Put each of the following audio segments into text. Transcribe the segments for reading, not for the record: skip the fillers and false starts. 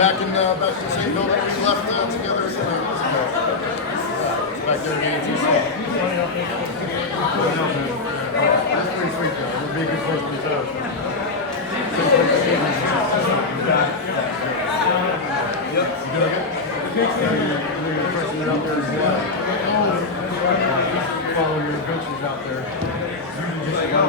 Back in the same building we left together a couple years ago. Back there in ATC. That's pretty sweet though. It would be a good place to meet up. Yep. You doing good? You're the person out there as well. Follow your adventures out there. You can just go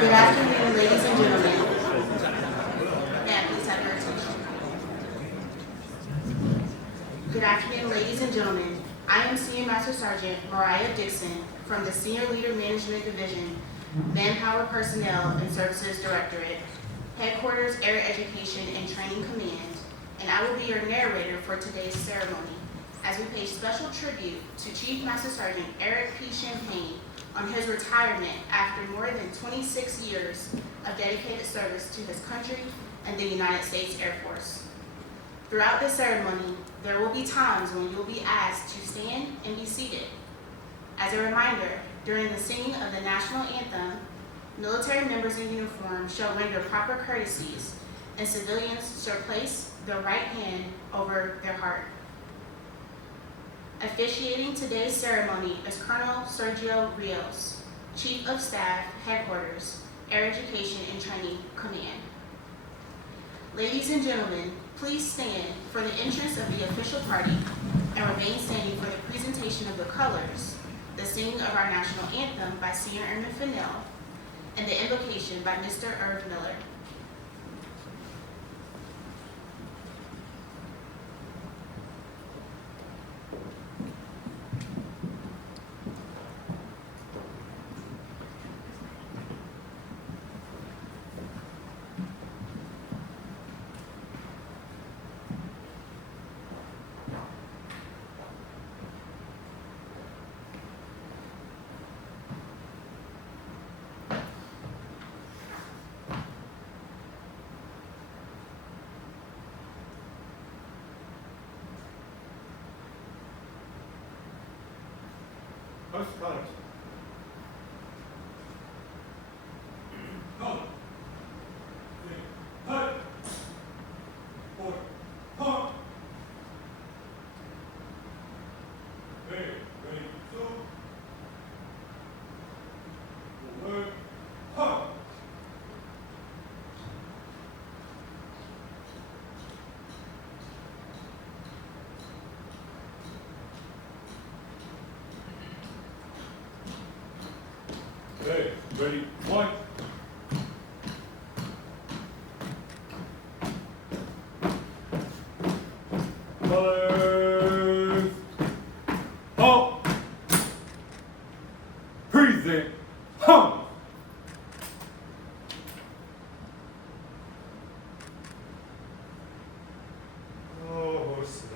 Good afternoon, ladies and gentlemen. May I please have your attention? Good afternoon, ladies and gentlemen. I am CMSgt Mariah Dixon from the Senior Leader Management Division, Manpower Personnel and Services Directorate, Headquarters Air Education and Training Command, and I will be your narrator for today's ceremony as we pay special tribute to Chief Master Sergeant Eric P. Champagne on his retirement after more than 26 years of dedicated service to his country and the United States Air Force. Throughout this ceremony, there will be times when you'll be asked to stand and be seated. As a reminder, during the singing of the national anthem, military members in uniform shall render proper courtesies, and civilians shall place their right hand over their heart. Officiating today's ceremony is Colonel Sergio Rios. Chief of Staff, Headquarters, Air Education and Training Command. Ladies and gentlemen, please stand for the entrance of the official party and remain standing for the presentation of the colors, the singing of our national anthem by Senior Airman Fennell, and the invocation by Mr. Irv Miller. Post colors. Color. Hut. Order. Pump. Hey, ready, go. Forward. Pump. Hey, ready, one. Colors. Halt. Present. Hum. Oh, say,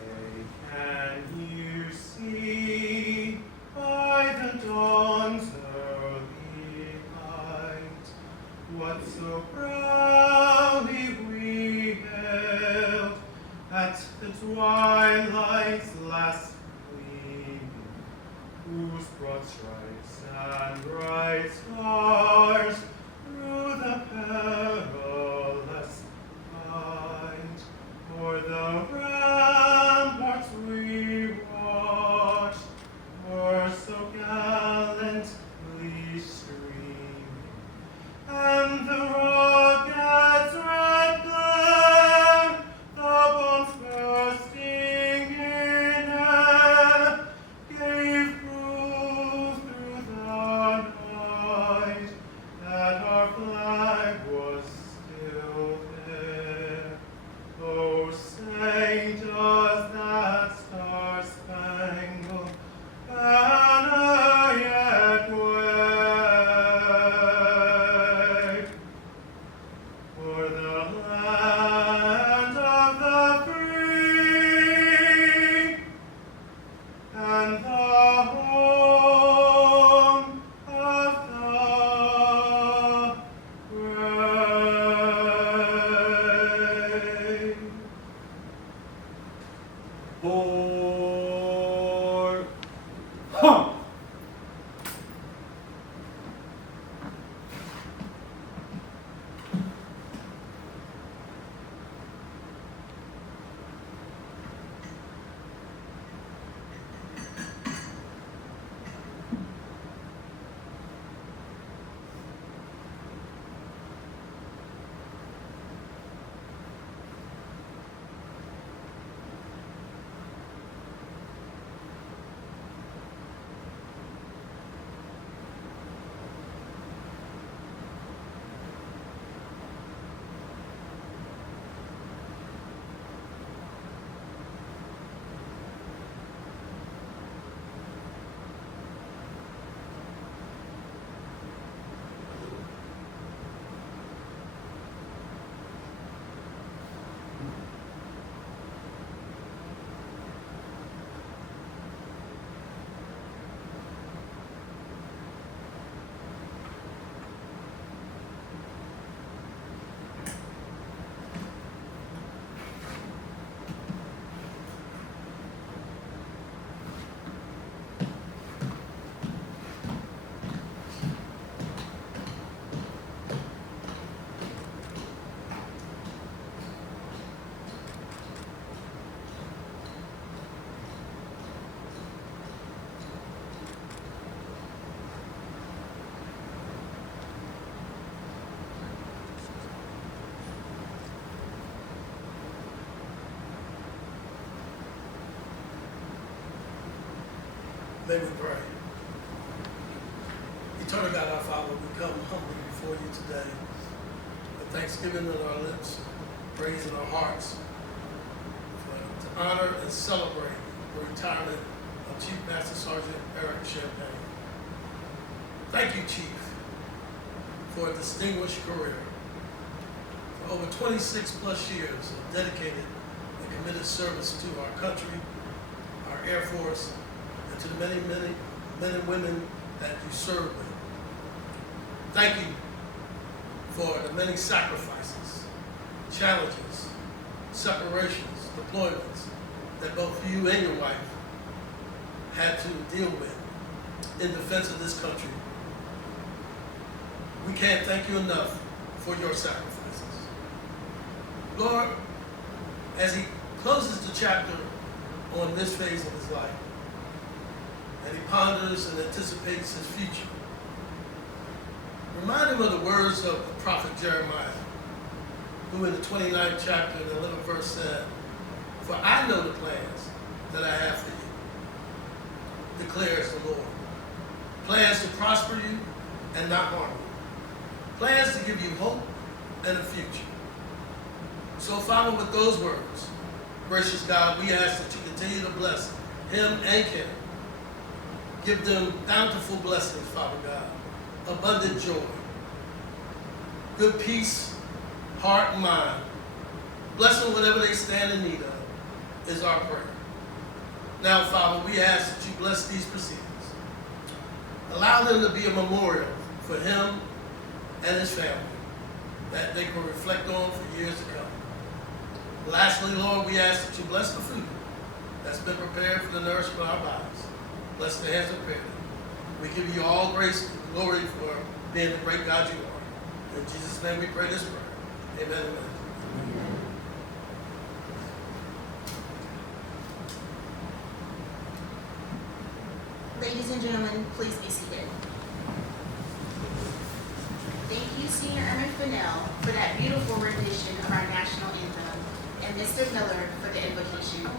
can you see by the dawn's early light what so proudly we hailed at the twilight's last gleaming, whose broad stripes and bright stars May we pray. Eternal God, our Father, we come humbly before you today with thanksgiving in our lips, praise in our hearts, to honor and celebrate the retirement of Chief Master Sergeant Eric Champagne. Thank you, Chief, for a distinguished career. For over 26 plus years of dedicated and committed service to our country, our Air Force, and to the many men and women that you serve with. Thank you for the many sacrifices, challenges, separations, deployments that both you and your wife had to deal with in defense of this country. We can't thank you enough for your sacrifices. Lord, as he closes the chapter on this phase of his life, and he ponders and anticipates his future, remind him of the words of the prophet Jeremiah, who in the 29th chapter and the 11th verse said, "For I know the plans that I have for you, declares the Lord. Plans to prosper you and not harm you. Plans to give you hope and a future." So, Father, with those words, gracious God, we ask that you continue to bless him and Kim. Give them bountiful blessings, Father God, abundant joy, good peace, heart and mind. Bless them whatever they stand in need of, is our prayer. Now, Father, we ask that you bless these proceedings. Allow them to be a memorial for him and his family that they can reflect on for years to come. Lastly, Lord, we ask that you bless the food that's been prepared for the nourishment of our bodies. Bless the hands that prepared it. We give you all grace and glory for being the great God you are. In Jesus' name we pray this prayer. Amen. Amen. Ladies and gentlemen, please be seated. Thank you, Senior Airman Fennell, for that beautiful rendition of our national anthem, and Mr. Miller for the invocation.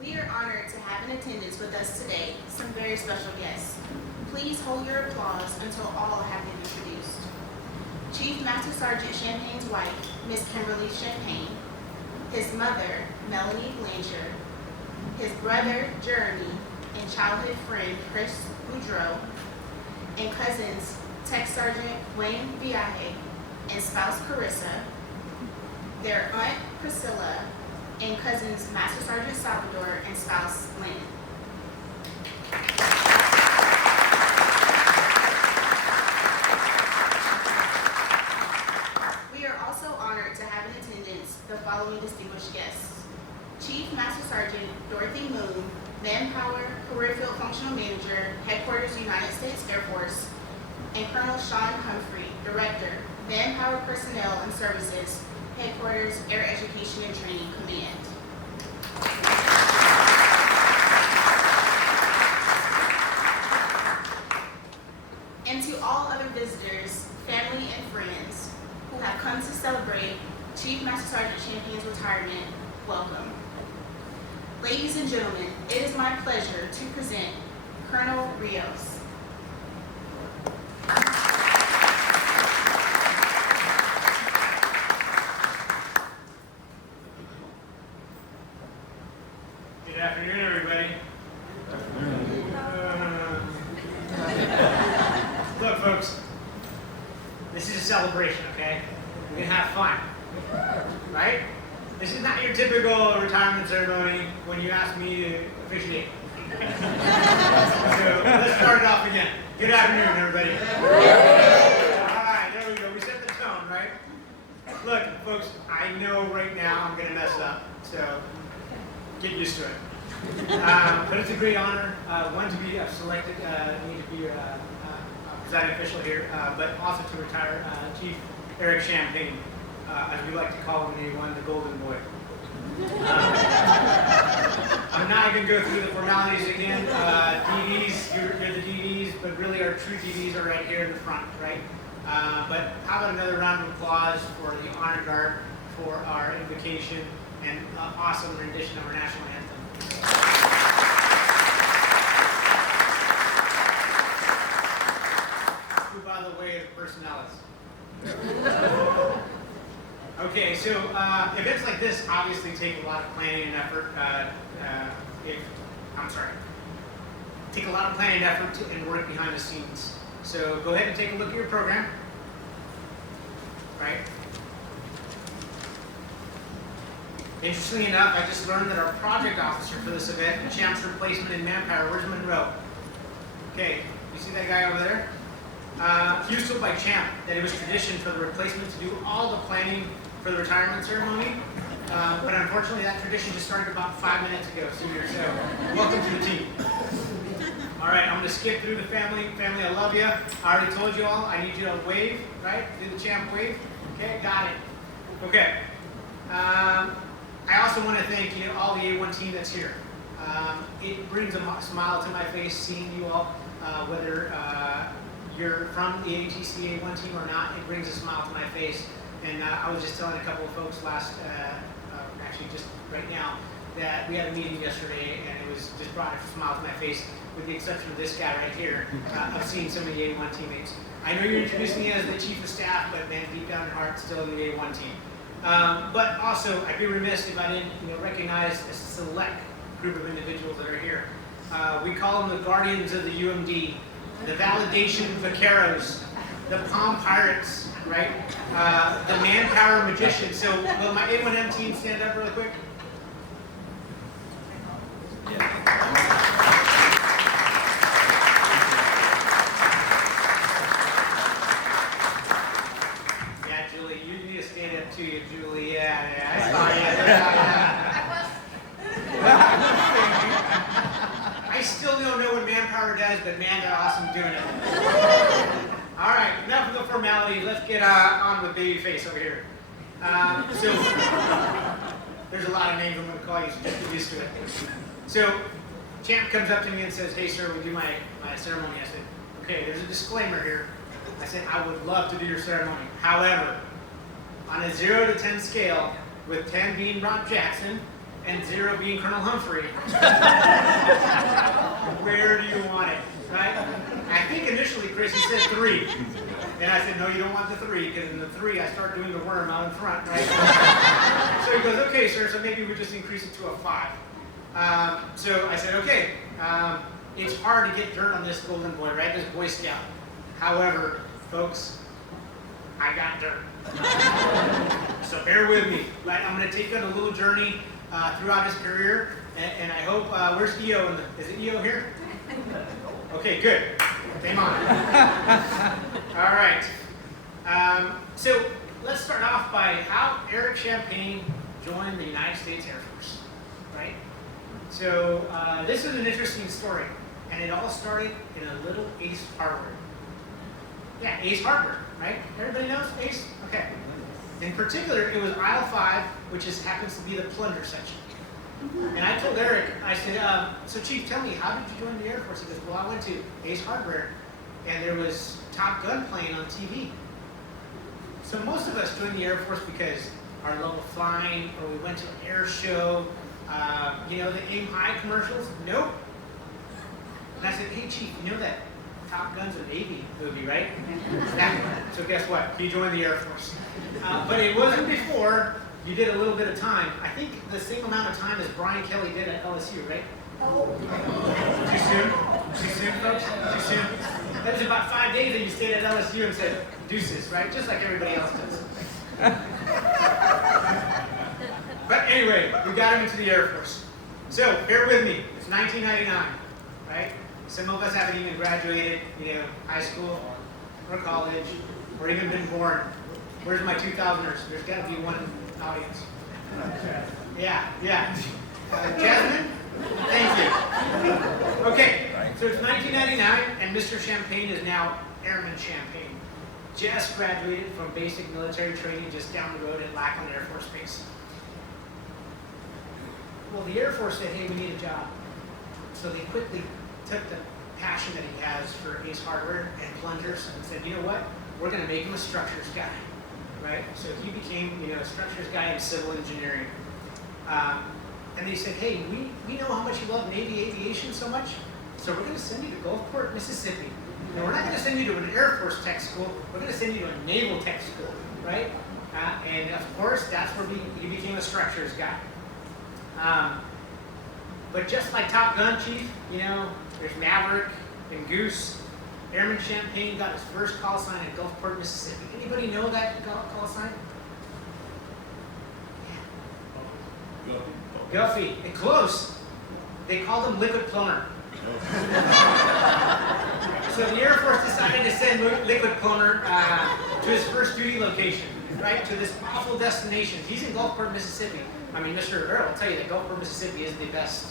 We are honored to have in attendance with us today some very special guests. Please hold your applause until all have been introduced. Chief Master Sergeant Champagne's wife, Miss Kimberly Champagne, his mother, Melanie Blanchard, his brother, Jeremy, and childhood friend, Chris Boudreaux, and cousins, Tech Sergeant Wayne Viaje and spouse, Carissa, their aunt, Priscilla, and cousins, Master Sergeant Salvador and spouse, Lynn. We are also honored to have in attendance the following distinguished guests: Chief Master Sergeant Dorothy Moon, Manpower Career Field Functional Manager, Headquarters United States Air Force, and Colonel Sean Humphrey, Director, Manpower Personnel and Services, Headquarters Air Education and Training Command. And to all other visitors, family, and friends who have come to celebrate Chief Master Sergeant Champagne's retirement, welcome. Ladies and gentlemen, it is my pleasure to present Colonel Rios. Good afternoon, everybody. Look, folks, this is a celebration, okay? We're gonna have fun, right? This is not your typical retirement ceremony when you ask me to officiate. So let's start it off again. Good afternoon, everybody. All right, there we go. We set the tone, right? Look, folks, I know right now I'm gonna mess up, so get used to it. But it's a great honor, one, to be selected, me to be presiding official here, but also to retire Chief Eric Champagne, as we like to call him, the golden boy. I'm not going to go through the formalities again. DDs, you're the DDs, but really our true DDs are right here in the front, right? But how about another round of applause for the honor guard for our invocation and awesome rendition of our national anthem. Who, by the way, is personnel. Okay, so events like this obviously take a lot of planning and effort. Take a lot of planning and effort and work behind the scenes. So go ahead and take a look at your program. Right? Interestingly enough, I just learned that our project officer for this event, the Champ's replacement in manpower, where's Monroe? Okay, you see that guy over there? He was told by Champ that it was tradition for the replacement to do all the planning for the retirement ceremony. But unfortunately, that tradition just started about 5 minutes ago, Senior. So, welcome to the team. All right, I'm going to skip through the family. Family, I love you. I already told you all. I need you to wave, right? Do the Champ wave. Okay, got it. Okay. I also want to thank all the A1 team that's here. It brings a smile to my face seeing you all, whether you're from the ATC A1 team or not. It brings a smile to my face. And I was just telling a couple of folks actually just right now, that we had a meeting yesterday and it was just brought a smile to my face, with the exception of this guy right here. I've seen some of the A1 teammates. I know you're introducing me as the chief of staff, but man, deep down in heart, still in the A1 team. But also, I'd be remiss if I didn't recognize a select group of individuals that are here. We call them the guardians of the UMD, the validation vaqueros, the Palm Pirates, right? The manpower magicians. So will my A1M team stand up really quick? Yeah, Julie, you need to stand up too, Julie. Yeah, I saw you. I still don't know what manpower does, but man, they're awesome doing it. All right, enough of the formalities. Let's get on with Babyface over here. So, there's a lot of names I'm going to call you, so just get used to it. So, Champ comes up to me and says, "Hey, sir, we do my ceremony." I said, "Okay, there's a disclaimer here." I said, "I would love to do your ceremony. However, on a 0 to 10 scale, with 10 being Rob Jackson and 0 being Colonel Humphrey, where do you want it?" Right? I think initially, Chris, he said 3. And I said, "No, you don't want the 3, because in the 3, I start doing the worm out in front, right?" So he goes, "Okay, sir, so maybe we just increase it to a 5. So I said, "Okay, it's hard to get dirt on this golden boy, right? This Boy Scout. However, folks, I got dirt." So bear with me. Right? I'm going to take you on a little journey throughout his career, and I hope, where's EO? Is it EO here? Okay, good. Name on it. All right. So let's start off by how Eric Champagne joined the United States Air Force, right? So this is an interesting story, and it all started in a little Ace Hardware. Yeah, Ace Hardware, right? Everybody knows Ace? Okay. In particular, it was aisle 5, which happens to be the plunger section. And I told Eric, I said, "So Chief, tell me, how did you join the Air Force?" He goes, "Well, I went to Ace Hardware, and there was Top Gun playing on TV." So most of us joined the Air Force because our love of flying, or we went to an air show, the Aim High commercials. Nope. And I said, "Hey, Chief, you know that Top Gun's a Navy movie, right?" Exactly. So guess what? He joined the Air Force. But it wasn't before you did a little bit of time. I think the same amount of time as Brian Kelly did at LSU, right? Too soon? Too soon, folks? Too soon? That was about 5 days that you stayed at LSU and said deuces, right? Just like everybody else does. But anyway, we got him into the Air Force. So bear with me. It's 1999, right? Some of us haven't even graduated, high school or college or even been born. Where's my 2000ers? There's got to be one audience. Yeah. Jasmine? Thank you. Okay, so it's 1999, and Mr. Champagne is now Airman Champagne. Just graduated from basic military training just down the road at Lackland Air Force Base. Well, the Air Force said, "Hey, we need a job." So they quickly took the passion that he has for Ace Hardware and plungers and said, "You know what? We're going to make him a structures guy." right? So he became, a structures guy in civil engineering. And they said, hey, we know how much you love Navy aviation so much, so we're going to send you to Gulfport, Mississippi. Now, we're not going to send you to an Air Force tech school, we're going to send you to a naval tech school, right? And of course, that's where he became a structures guy. But just like Top Gun, Chief, there's Maverick and Goose. Airman Champagne got his first call sign at Gulfport, Mississippi. Anybody know that call sign? Guffey. And close. They called him Liquid Plumber. So the Air Force decided to send Liquid Plumber to his first duty location, right? To this awful destination. He's in Gulfport, Mississippi. I mean, Mr. Earl will tell you that Gulfport, Mississippi is the best,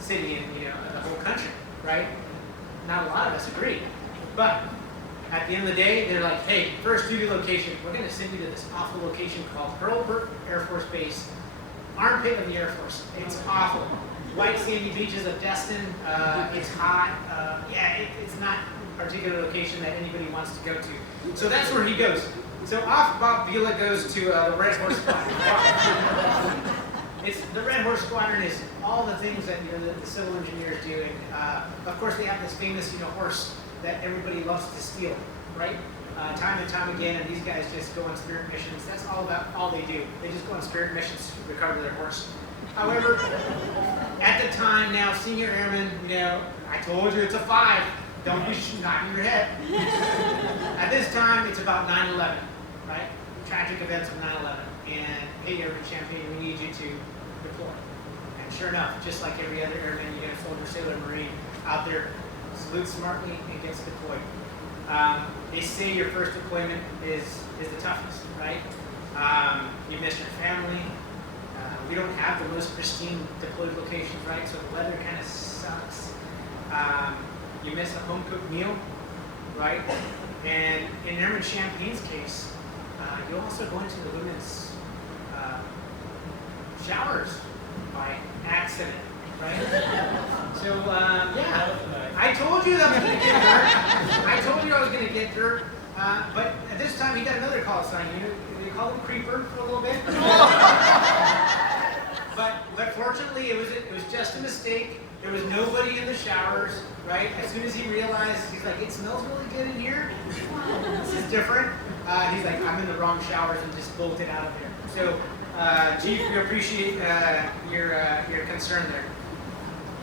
city in, the whole country, right? Not a lot of us agree. But at the end of the day, they're like, hey, first duty location, we're going to send you to this awful location called Hurlburt Air Force Base, armpit of the Air Force. It's awful. White sandy beaches of Destin. It's hot. It's not a particular location that anybody wants to go to. So that's where he goes. So off Bob Vila goes to the Red Horse Squadron. The Red Horse Squadron is all the things that the civil engineers do. And of course, they have this famous horse that everybody loves to steal, right? Time and time again, and these guys just go on spirit missions. That's all they do. They just go on spirit missions to recover their horse. However, at the time now, senior airmen, I told you it's a 5. Don't be knocking your head. At this time, it's about 9/11, right? Tragic events of 9/11. And hey, Airman Champagne, we need you to deploy. And sure enough, just like every other airman, you get a soldier, sailor, Marine out there, salutes smartly and gets deployed. They say your first deployment is the toughest, right? You miss your family. We don't have the most pristine deployed locations, right? So the weather kind of sucks. You miss a home-cooked meal, right? And in Airman Champagne's case, you also go into the women's showers by accident, right? So, I told you that I was going to get dirt. I told you I was going to get dirt. But at this time, he got another call sign. They called him Creeper for a little bit. But fortunately, it was just a mistake. There was nobody in the showers, right? As soon as he realized, he's like, it smells really good in here. This is different. He's like, I'm in the wrong showers, and just bolted out of there. So, Chief, we appreciate your concern there.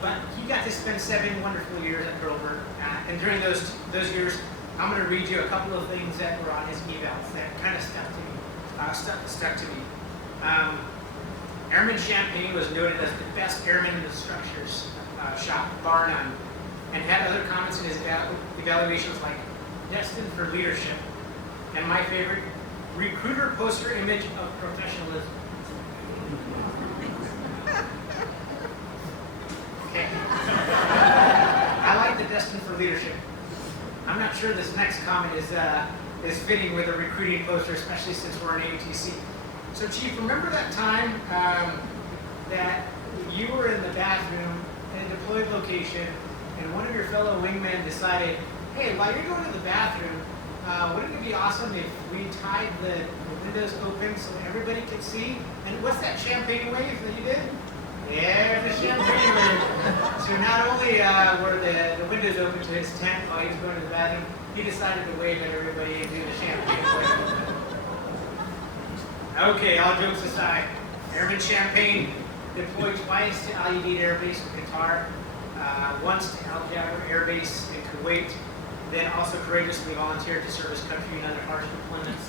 But he got to spend 7 wonderful years at Hurlburt, and during those years, I'm going to read you a couple of things that were on his evals that kind of stuck to me. Airman Champagne was noted as the best airman in the structures shop, bar none, and had other comments in his evaluations like destined for leadership, and my favorite, recruiter poster image of professionalism. Okay. I like the destined for leadership. I'm not sure this next comment is fitting with a recruiting poster, especially since we're in ATC. So, Chief, remember that time that you were in the bathroom in a deployed location, and one of your fellow wingmen decided, hey, while you're going to the bathroom, wouldn't it be awesome if we tied the windows open so everybody could see? And what's that champagne wave that you did? Yeah, the champagne wave. So not only were the windows open to his tent while he was going to the bathroom, he decided to wave at everybody and do the champagne wave. Okay, all jokes aside, Airman Champagne deployed twice to Al Udeid Air Base in Qatar, once to Al Jaber Air Base in Kuwait, then also courageously volunteered to serve his country in other harsh deployments,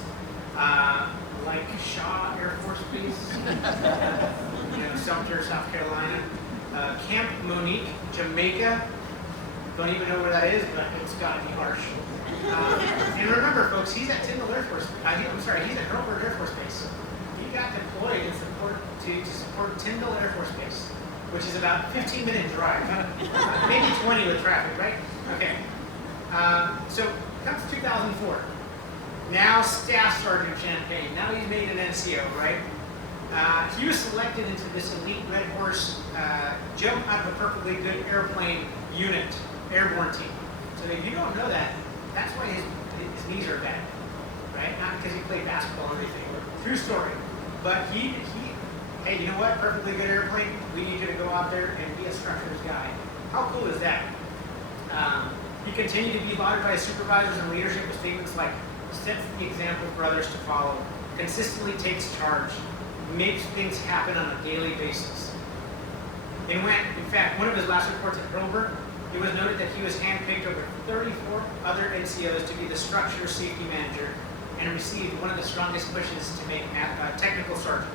like Shaw Air Force Base, Sumter, South Carolina, Camp Monique, Jamaica. Don't even know where that is, but it's got to be harsh. And remember, folks, he's at Tyndall Air Force. He's at Hurlburt Air Force Base. He got deployed in support to support Tyndall Air Force Base, which is about a 15-minute drive, maybe 20 with traffic, right? Okay. So comes 2004. Now Staff Sergeant Champagne. Now he's made an NCO, right? He was selected into this elite Red Horse jump out of a perfectly good airplane unit, airborne team. So if you don't know that, that's why his knees are bad, right? Not because he played basketball or anything. True story. But hey, you know what? Perfectly good airplane. We need you to go out there and be a structures guy. How cool is that? He continued to be lauded by his supervisors and leadership with statements like, sets the example for others to follow, consistently takes charge, makes things happen on a daily basis. In fact, one of his last reports at Hurlburt, it was noted that he was handpicked over 34 other NCOs to be the structure safety manager and received one of the strongest pushes to make technical sergeant.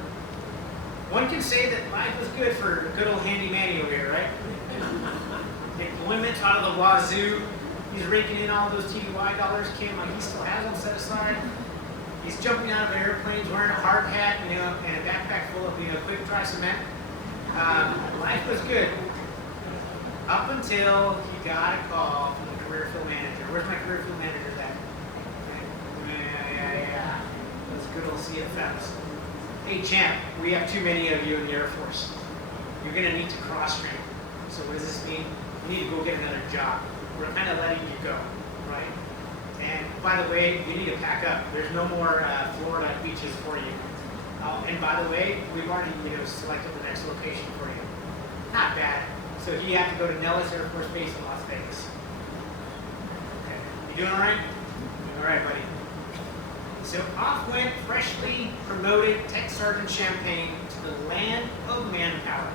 One can say that life was good for good old handy Manny over here, right? Employment out of the wazoo. He's raking in all those TDY dollars, Kim. He still has them set aside. He's jumping out of airplanes, wearing a hard hat, and a backpack full of quick dry cement. Life was good up until he got a call from the career field manager. Where's my career field manager at? Yeah. Those good old CFMs. Hey, champ, we have too many of you in the Air Force. You're going to need to cross-train. So what does this mean? You need to go get another job. We're kind of letting you go, right? And by the way, you need to pack up. There's no more Florida beaches for you. And by the way, we've already selected the next location for you. Not bad. So he had to go to Nellis Air Force Base in Las Vegas. Okay. You doing all right? All right, buddy. So off went freshly promoted Tech Sergeant Champagne to the land of manpower.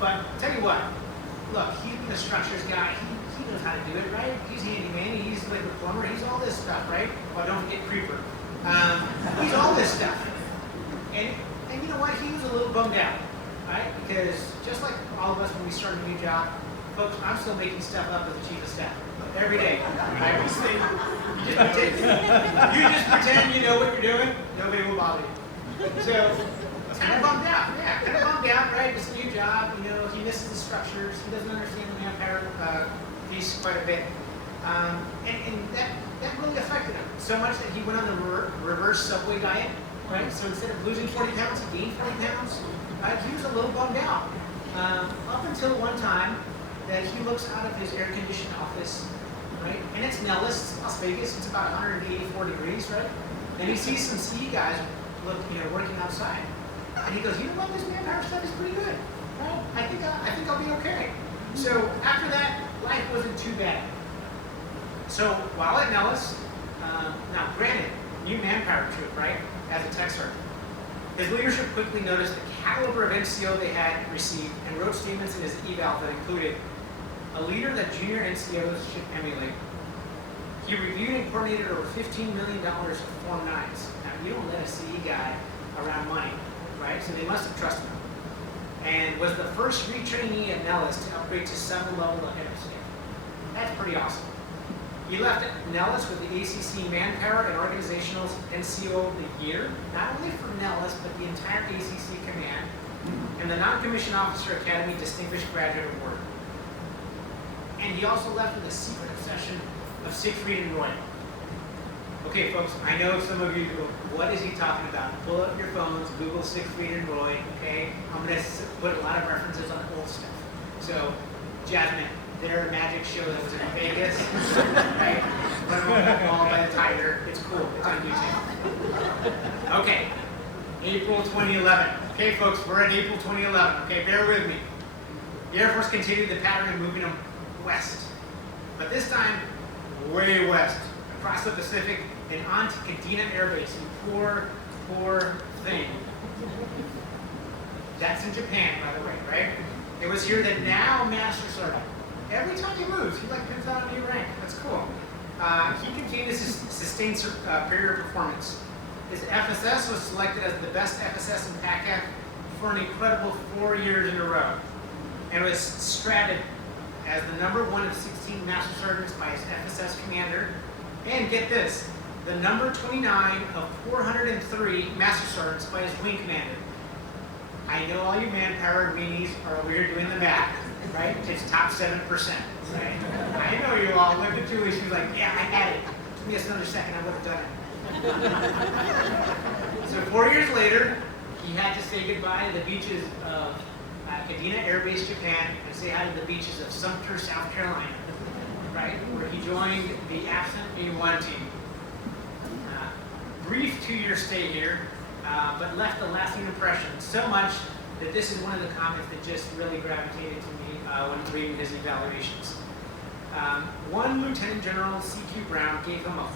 But tell you what, look, he's the structures guy. He knows how to do it, right? He's handyman. He's like the plumber. He's all this stuff, right? Well, don't forget creeper. He's all this stuff. And you know what? He was a little bummed out, right? Because just like all of us when we start a new job, folks, I'm still making stuff up as the chief of staff every day. Right? You just pretend you know what you're doing. Nobody will bother you. So. Kind of bummed out, yeah. Kind of bummed out, right? It's a new job, he misses the structures, he doesn't understand the manpower piece quite a bit. And that really affected him. So much that he went on the reverse subway diet, right? So instead of losing 40 pounds, he gained 40 pounds. He was a little bummed out. Up until one time that he looks out of his air-conditioned office, right? And it's Nellis, it's Las Vegas, it's about 184 degrees, right? And he sees some CE guys working outside. And he goes, you know what, this manpower stuff is pretty good. Right? I think I'll be okay. So after that, life wasn't too bad. So while at Nellis, now granted, new manpower troop, right, as a tech sergeant, his leadership quickly noticed the caliber of NCO they had received and wrote statements in his eval that included a leader that junior NCOs should emulate. He reviewed and coordinated over $15 million of Form 9s. Now, you don't let a CE guy around money. Right? So they must have trusted him. And was the first retrainee at Nellis to upgrade to 7th level ahead of schedule. That's pretty awesome. He left Nellis with the ACC Manpower and Organizational NCO of the Year, not only for Nellis, but the entire ACC Command, and the Non-Commissioned Officer Academy Distinguished Graduate Award. And he also left with a secret obsession of Siegfried and Roy. Okay, folks, I know some of you go, what is he talking about? Pull up your phones, Google Siegfried and Roy, okay? I'm going to put a lot of references on old stuff. So, Jasmine, their magic show that was in Vegas, right? One of them called by the tiger. It's cool. It's on YouTube. Okay, April 2011. Okay, folks, we're in April 2011. Okay, bear with me. The Air Force continued the pattern of moving them west, but this time, way west, across the Pacific and onto Kadena Air Base. And poor thing. That's in Japan, by the way, right? It was here that now Master Sergeant. Every time he moves, he pins out a new rank. That's cool. He continued to sustain superior performance. His FSS was selected as the best FSS in PACAF for an incredible 4 years in a row, and was strated as the number 1 of 16 Master Sergeants by his FSS commander. And get this, the number 29 of 403 Master Sergeants by his wing commander. I know all you manpower weenies are over here doing the math, right? It's top 7%, right? I know you all. Look at Julie, she's like, yeah, I had it. Give me just another second, I would have done it. So 4 years later, he had to say goodbye to the beaches of Kadena Air Base, Japan, and say hi to the beaches of Sumter, South Carolina, right? Where he joined the absent A1 team. brief 2-year stay here, but left a lasting impression, so much that this is one of the comments that just really gravitated to me when reading his evaluations. One Lieutenant General C.Q. Brown gave him a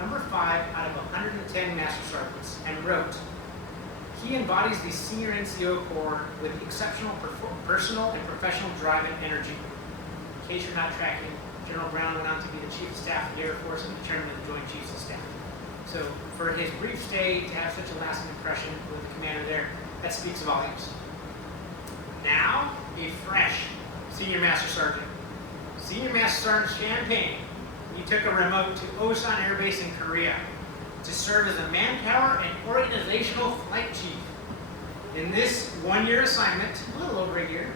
number 5 out of 110 Master Sergeants, and wrote, "He embodies the senior NCO Corps with exceptional personal and professional drive and energy." In case you're not tracking, General Brown went on to be the Chief of Staff of the Air Force and the Chairman of the Joint Chiefs of Staff. So for his brief stay to have such a lasting impression with the commander there, that speaks volumes. Now, a fresh Senior Master Sergeant. Senior Master Sergeant Champagne, he took a remote to Osan Air Base in Korea to serve as a manpower and organizational flight chief. In this 1-year assignment, a little over a year,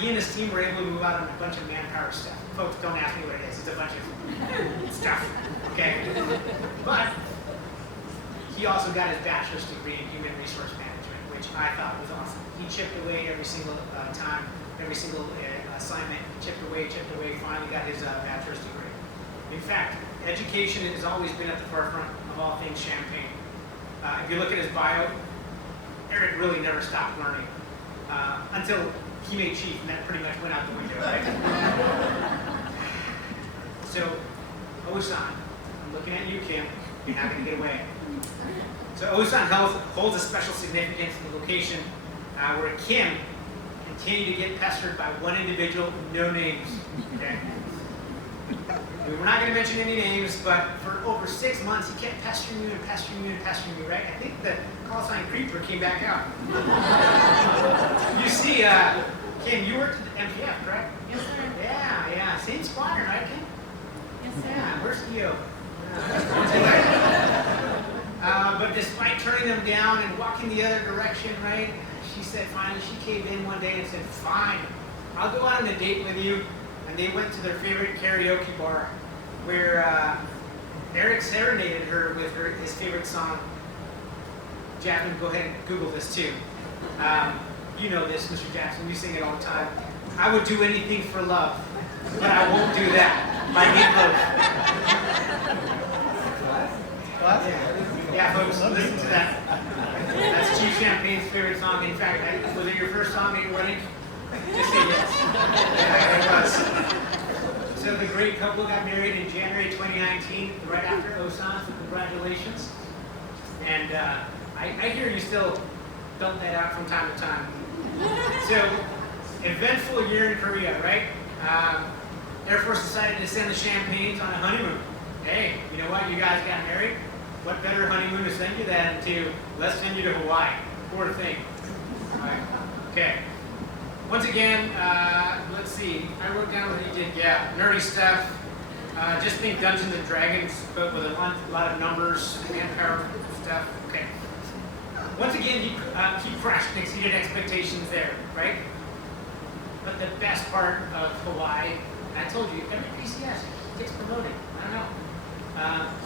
he and his team were able to move out on a bunch of manpower stuff. Folks, don't ask me what it is. It's a bunch of stuff, okay? But he also got his bachelor's degree in human resource management, which I thought was awesome. He chipped away every single time, every single assignment, chipped away, finally got his bachelor's degree. In fact, education has always been at the forefront of all things Champagne. If you look at his bio, Eric really never stopped learning until he made chief, and that pretty much went out the window, right? So, Osan, I'm looking at you, Kim. You're not going to get away. So Osan holds a special significance in the location where Kim continued to get pestered by one individual, no names. Okay? We're not going to mention any names, but for over 6 months, he kept pestering you and pestering you and pestering you, right? I think the call sign Creeper came back out. You see, Kim, you worked at the MPF, correct? Yes, sir. Yeah. Same squadron, right, Kim? Yes, sir. Yeah, where's EO? But despite turning them down and walking the other direction, right, she said finally, she caved in one day and said, "Fine, I'll go out on a date with you." And they went to their favorite karaoke bar where Eric serenaded her with his favorite song. Jasmine, go ahead and Google this too. You know this, Mr. Jackson, you sing it all the time. "I would do anything for love, but I won't do that," by Meatloaf. Yeah, folks, listen to that. That's Chief Champagne's favorite song. In fact, was it your first song that you were running? Just say yes. Yeah, it was. So the great couple got married in January 2019, right after Osan, so congratulations. And I hear you still belt that out from time to time. So, eventful year in Korea, right? Air Force decided to send the Champagnes on a honeymoon. Hey, you know what? You guys got married. What better honeymoon to send you than to, let's send you to Hawaii. Poor thing. All right. Okay. Once again, let's see. I wrote down what he did. Yeah, nerdy stuff. Just think Dungeons and Dragons, but with a lot of numbers, manpower stuff. Okay. Once again, he crushed and exceeded expectations there, right? But the best part of Hawaii, I told you, every PCS gets promoted. I don't know.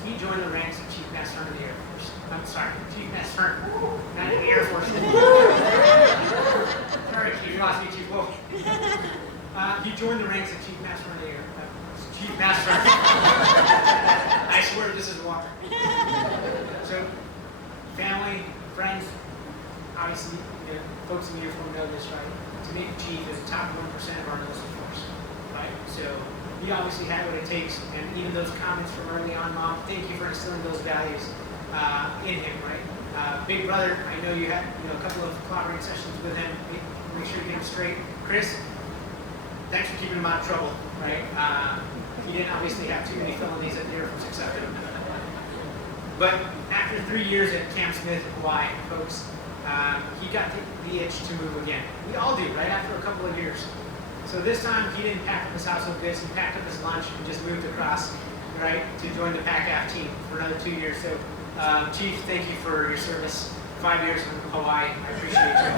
He joined the ranks of Chief Master Sergeant of the Air Force. I'm sorry, Chief Master Sergeant, not the Air Force. Sorry, Chief, you lost me, Chief Wolf. He joined the ranks of Chief Master Sergeant of the Air Force. Chief Master Sergeant. I swear this is water. So, family, friends, obviously, you know, folks in the uniform know this, right? To make a chief is the top 1% of our enlisted force, right? So he obviously had what it takes, and even those comments from early on, Mom, thank you for instilling those values in him, right? Big brother, I know you had a couple of clobbering sessions with him. Make sure you get him straight. Chris, thanks for keeping him out of trouble, right? He didn't obviously have too many felonies that the Air Force accepted him. But after 3 years at Camp Smith, Hawaii, folks, he got the itch to move again. We all do, right? After a couple of years. So this time, he didn't pack up his household goods. He packed up his lunch and just moved across, right, to join the PACAF team for another 2 years. So, Chief, thank you for your service. 5 years in Hawaii. I appreciate you.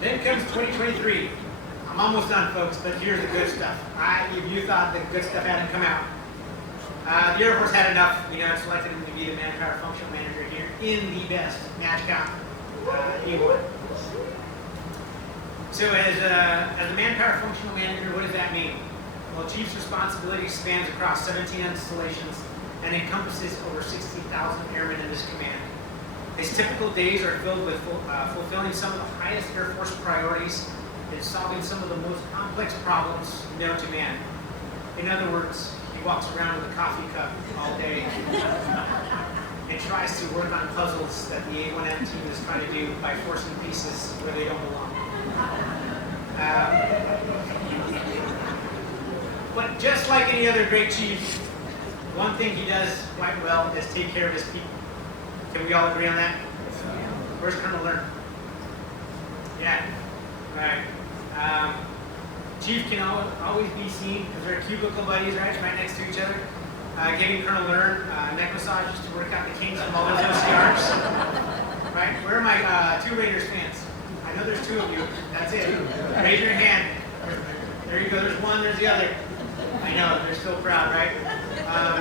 Then comes 2023. I'm almost done, folks, but here's the good stuff. If you thought the good stuff hadn't come out, the Air Force had enough, selected him to be the manpower functional manager here in the best match count he won. So as a manpower functional manager, what does that mean? Well, Chief's responsibility spans across 17 installations and encompasses over 60,000 airmen in his command. His typical days are filled with fulfilling some of the highest Air Force priorities and solving some of the most complex problems known to man. In other words, he walks around with a coffee cup all day and tries to work on puzzles that the A1M team is trying to do by forcing pieces where they don't belong. But just like any other great chief, one thing he does quite well is take care of his people. Can we all agree on that? Where's Colonel Learn? Yeah. All right. Chief can always be seen, because they're cubicle buddies, right next to each other, giving Colonel Learn neck massages to work out the kinks from all those OCRs. Right? Where are my two Raiders fans? I know there's two of you. That's it. Raise your hand. There you go. There's one. There's the other. I know. They're still proud, right?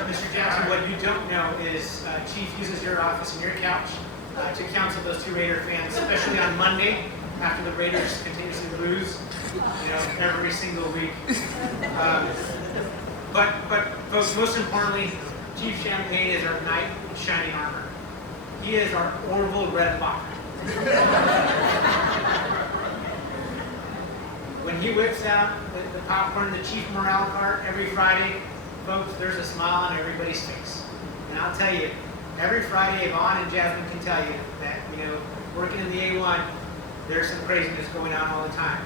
Mr. Jackson, what you don't know is Chief uses your office and your couch to counsel those two Raider fans, especially on Monday after the Raiders continuously lose, every single week. But folks, most importantly, Chief Champagne is our knight in shining armor. He is our Orville Redenbach. When he whips out the popcorn, the Chief Morale cart every Friday, folks, there's a smile on everybody's face. And I'll tell you, every Friday, Yvonne and Jasmine can tell you that, working in the A1, there's some craziness going on all the time.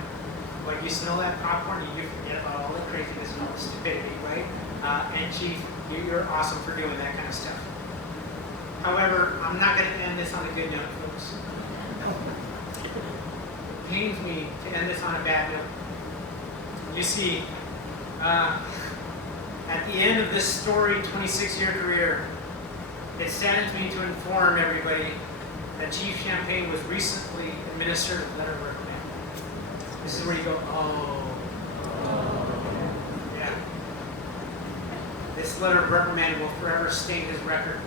But you smell that popcorn, you forget about all the craziness and all the stupidity, right? And Chief, you're awesome for doing that kind of stuff. However, I'm not going to end this on a good note, folks. It pains me to end this on a bad note. You see, at the end of this storied 26-year career, it saddens me to inform everybody that Chief Champagne was recently administered a letter of reprimand. This is where you go, oh. Yeah. This letter of reprimand will forever stain his record.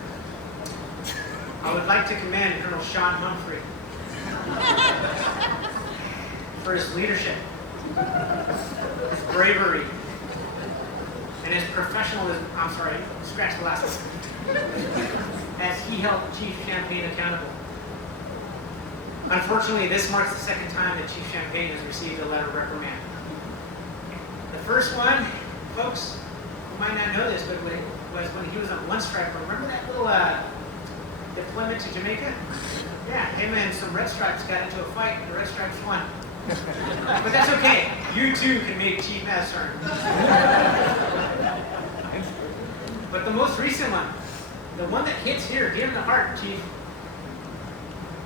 I would like to commend Colonel Sean Humphrey for his leadership, his bravery, and his professionalism. I'm sorry, scratch the last one. As he held Chief Champagne accountable. Unfortunately, this marks the second time that Chief Champagne has received a letter of reprimand. The first one, folks, you might not know this, but was when he was on One Stripe. Remember that little deployment to Jamaica? Yeah, him and some Red Stripes got into a fight, and the Red Stripes won. But that's okay. You too can make Chief Master. But the most recent one, the one that hits here, dear in the heart, Chief,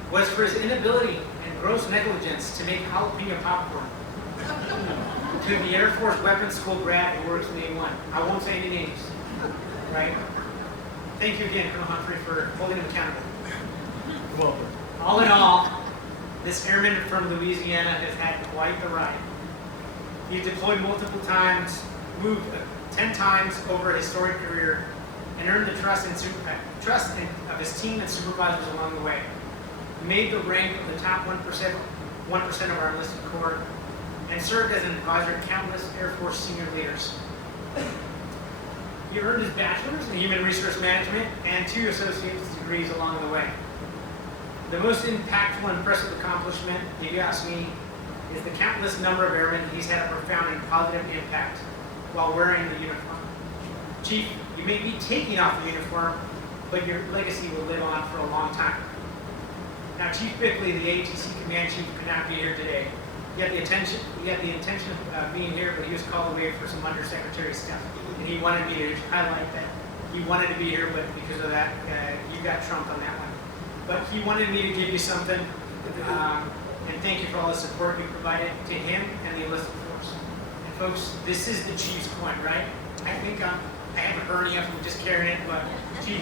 was for his inability and gross negligence to make jalapeno popcorn to the Air Force Weapons School grad who works in the A1. I won't say any names, right? Thank you again, Colonel Humphrey, for holding him accountable. Well, All in all, this airman from Louisiana has had quite the ride. He deployed multiple times, moved 10 times over a historic career, and earned the trust of his team and supervisors along the way. He made the rank of the top 1% of our enlisted corps, and served as an advisor to countless Air Force senior leaders. He earned his bachelor's in human resource management and 2 associate's degrees along the way. The most impactful and impressive accomplishment, if you ask me, is the countless number of airmen he's had a profound and positive impact while wearing the uniform. Chief, you may be taking off the uniform, but your legacy will live on for a long time. Now, Chief Bickley, the ATC Command Chief, could not be here today. He had the intention of being here, but he was called away for some undersecretary stuff. And he wanted me to highlight that. He wanted to be here, but because of that, you got trumped on that one. But he wanted me to give you something, and thank you for all the support you provided to him and the enlisted force. And folks, this is the Chief's coin, right? I think I have a hernia from just carrying it, but Chief.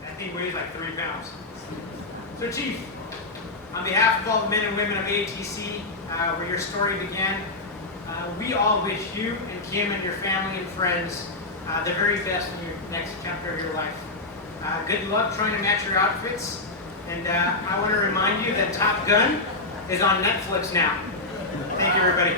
That thing weighs like 3 pounds. So Chief, on behalf of all the men and women of ATC, where your story began, we all wish you and Kim and your family and friends the very best in your next chapter of your life. Good luck trying to match your outfits, And I want to remind you that Top Gun is on Netflix now. Thank you, everybody.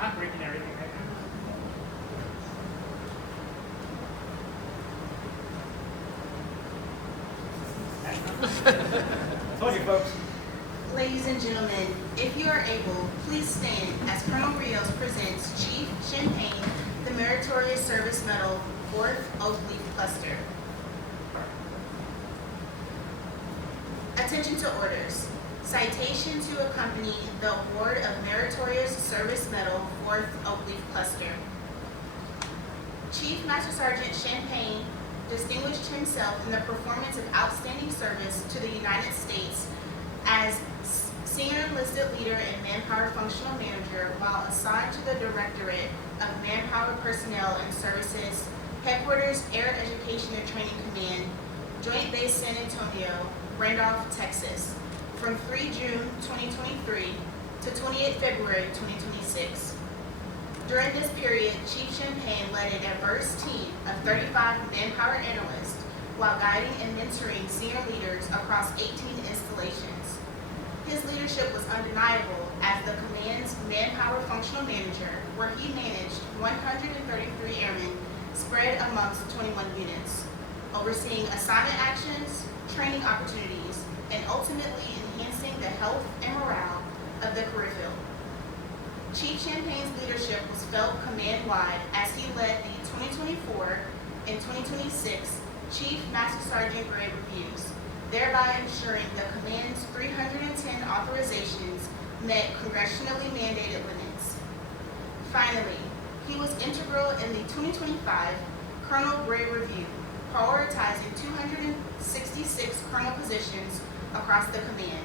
I'm breaking everything right now. Told you, folks. Ladies and gentlemen, if you are able, please stand as Colonel Rios presents Chief Champagne the Meritorious Service Medal, 4th Oak Leaf Cluster. Attention to orders. Citation to accompany the award of Meritorious Service Medal, 4th Oak Leaf Cluster. Chief Master Sergeant Champagne distinguished himself in the performance of outstanding service to the United States as Senior Enlisted Leader and Manpower Functional Manager while assigned to the Directorate of Manpower Personnel and Services, Headquarters Air Education and Training Command, Joint Base San Antonio, Randolph, Texas, from 3 June 2023 to 28 February 2026. During this period, Chief Champagne led a diverse team of 35 manpower analysts while guiding and mentoring senior leaders across 18 installations. His leadership was undeniable as the command's manpower functional manager, where he managed 133 airmen spread amongst 21 units, overseeing assignment actions, training opportunities, and ultimately enhancing the health and morale of the career field. Chief Champagne's leadership was felt command-wide as he led the 2024 and 2026 Chief Master Sergeant grade reviews, thereby ensuring the command's 310 authorizations met congressionally mandated limits. Finally, he was integral in the 2025 Colonel Grade Review, prioritizing 266 colonel positions across the command,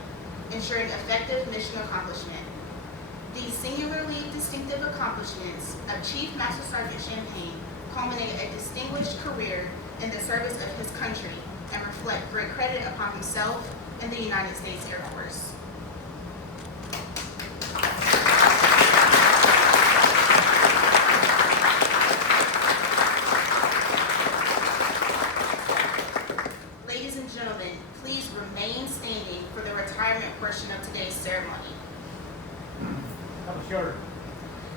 ensuring effective mission accomplishment. These singularly distinctive accomplishments of Chief Master Sergeant Champagne culminate a distinguished career in the service of his country and reflect great credit upon himself and the United States Air Force. Ladies and gentlemen, please remain standing for the retirement portion of today's ceremony.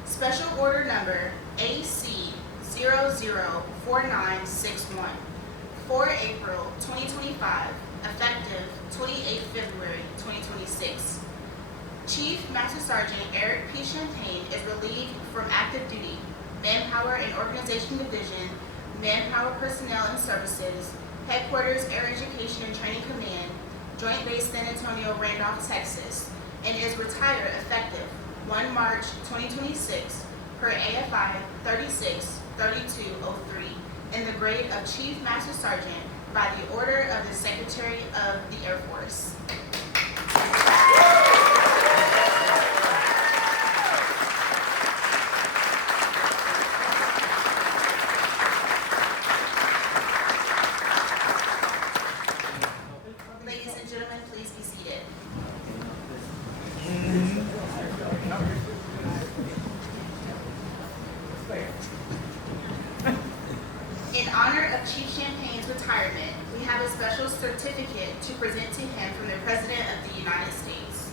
Special Order Number AC 004961, 4 April 2025, effective 28 February 2026. Chief Master Sergeant Eric P. Champagne is relieved from active duty, Manpower and Organization Division, Manpower Personnel and Services, Headquarters Air Education and Training Command, Joint Base San Antonio, Randolph, Texas, and is retired effective 1 March 2026 per AFI 363203 in the grade of Chief Master Sergeant by the order of the Secretary of the Air Force. Ladies and gentlemen, please be seated. In honor of Chief Champagne's retirement, we have a special certificate to present to him from the President of the United States.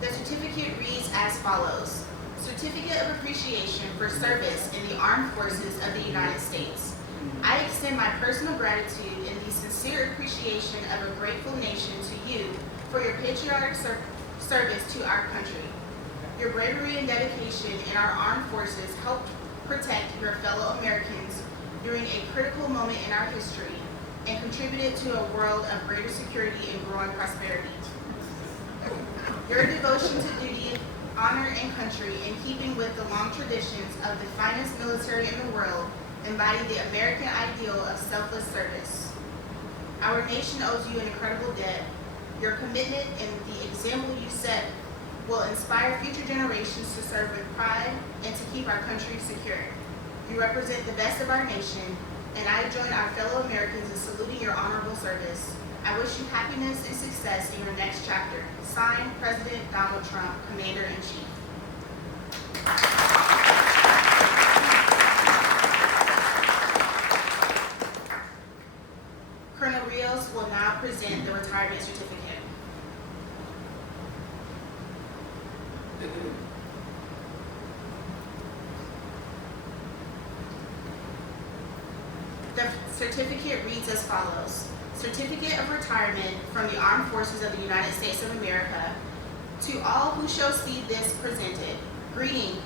The certificate reads as follows: Certificate of Appreciation for Service in the Armed Forces of the United States. I extend my personal gratitude and the sincere appreciation of a grateful nation to you for your patriotic service to our country. Your bravery and dedication in our armed forces helped protect your fellow Americans during a critical moment in our history and contributed to a world of greater security and growing prosperity. Your devotion to duty, honor, and country, in keeping with the long traditions of the finest military in the world, embody the American ideal of selfless service. Our nation owes you an incredible debt. Your commitment and the example you set will inspire future generations to serve with pride and to keep our country secure. You represent the best of our nation, and I join our fellow Americans in saluting your honorable service. I wish you happiness and success in your next chapter. Signed, President Donald Trump, Commander-in-Chief. Colonel Rios will now present the retirement certificate. The certificate reads as follows. Certificate of Retirement from the Armed Forces of the United States of America. To all who shall see this presented, greeting.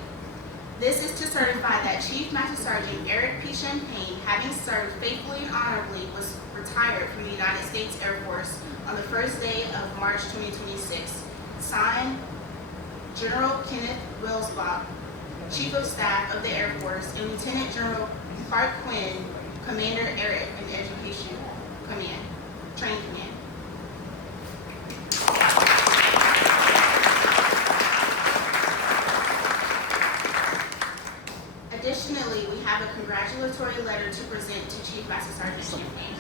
This is to certify that Chief Master Sergeant Eric P. Champagne, having served faithfully and honorably, was retired from the United States Air Force on the first day of March 2026. Signed, General Kenneth Wilsbach, Chief of Staff of the Air Force, and Lieutenant General Clark Quinn, Commander Air and Education Command, Training Command. Additionally, we have a congratulatory letter to present to Chief Master Sergeant Champagne.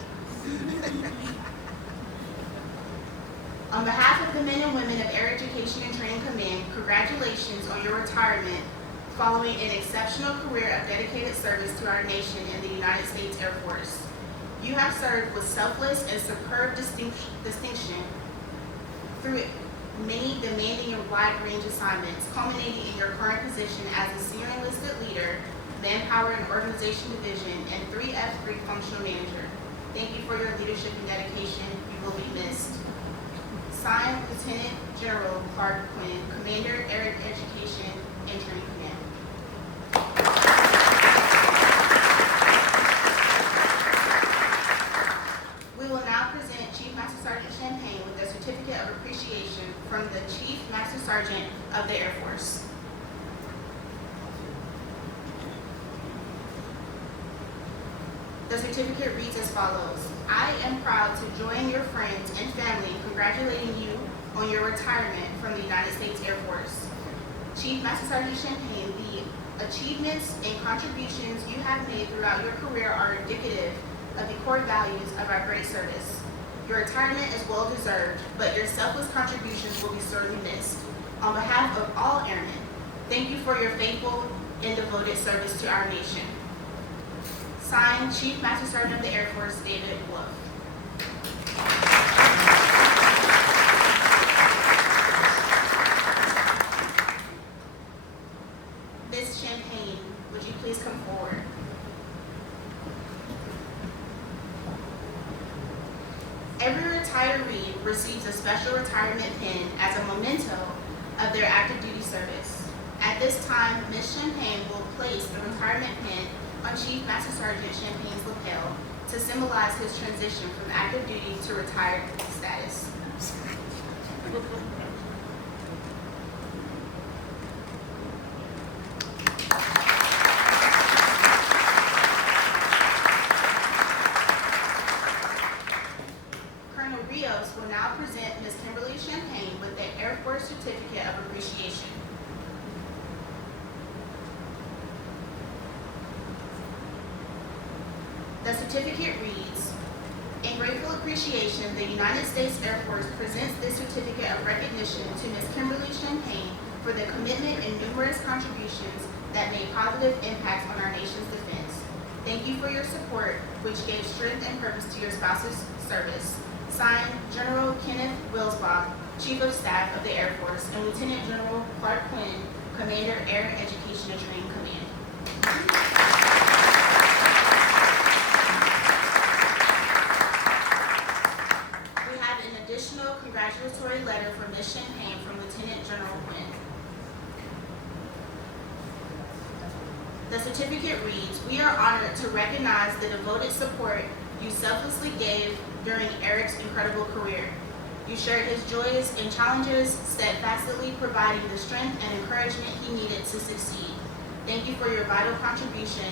On behalf of the men and women of Air Education and Training Command, congratulations on your retirement following an exceptional career of dedicated service to our nation in the United States Air Force. You have served with selfless and superb distinction through many demanding and wide-range assignments, culminating in your current position as a senior enlisted leader, Manpower and Organization Division, and 3F3 Functional Manager. Thank you for your leadership and dedication. You will be missed. Signed, Lieutenant General Clark Quinn, Commander, Air Education and Training Command. We will now present Chief Master Sergeant Champagne with the Certificate of Appreciation from the Chief Master Sergeant of the Air Force. The certificate reads as follows. I am proud to join your friends and family in congratulating you on your retirement from the United States Air Force. Chief Master Sergeant Champagne, the achievements and contributions you have made throughout your career are indicative of the core values of our great service. Your retirement is well deserved, but your selfless contributions will be sorely missed. On behalf of all airmen, thank you for your faithful and devoted service to our nation. Signed, Chief Master Sergeant of the Air Force, David Wolf. Ms. Champagne, would you please come forward? Every retiree receives a special retirement pin as a memento of their active duty service. At this time, Ms. Champagne will place the retirement pin on Chief Master Sergeant Champagne's lapel to symbolize his transition from active duty to retired status. Colonel Rios will now present Ms. Kimberly Champagne with the Air Force Certificate of Appreciation. The certificate reads, in grateful appreciation, the United States Air Force presents this certificate of recognition to Ms. Kimberly Champagne for the commitment and numerous contributions that made positive impacts on our nation's defense. Thank you for your support, which gave strength and purpose to your spouse's service. Signed, General Kenneth Wilsbach, Chief of Staff of the Air Force, and Lieutenant General Clark Quinn, Commander, Air Education and Training Command. We have an additional congratulatory letter from Ms. Champagne from Lieutenant General Quinn. The certificate reads, we are honored to recognize the devoted support you selflessly gave during Eric's incredible career. You shared his joys and challenges, steadfastly providing the strength and encouragement he needed to succeed. Thank you for your vital contribution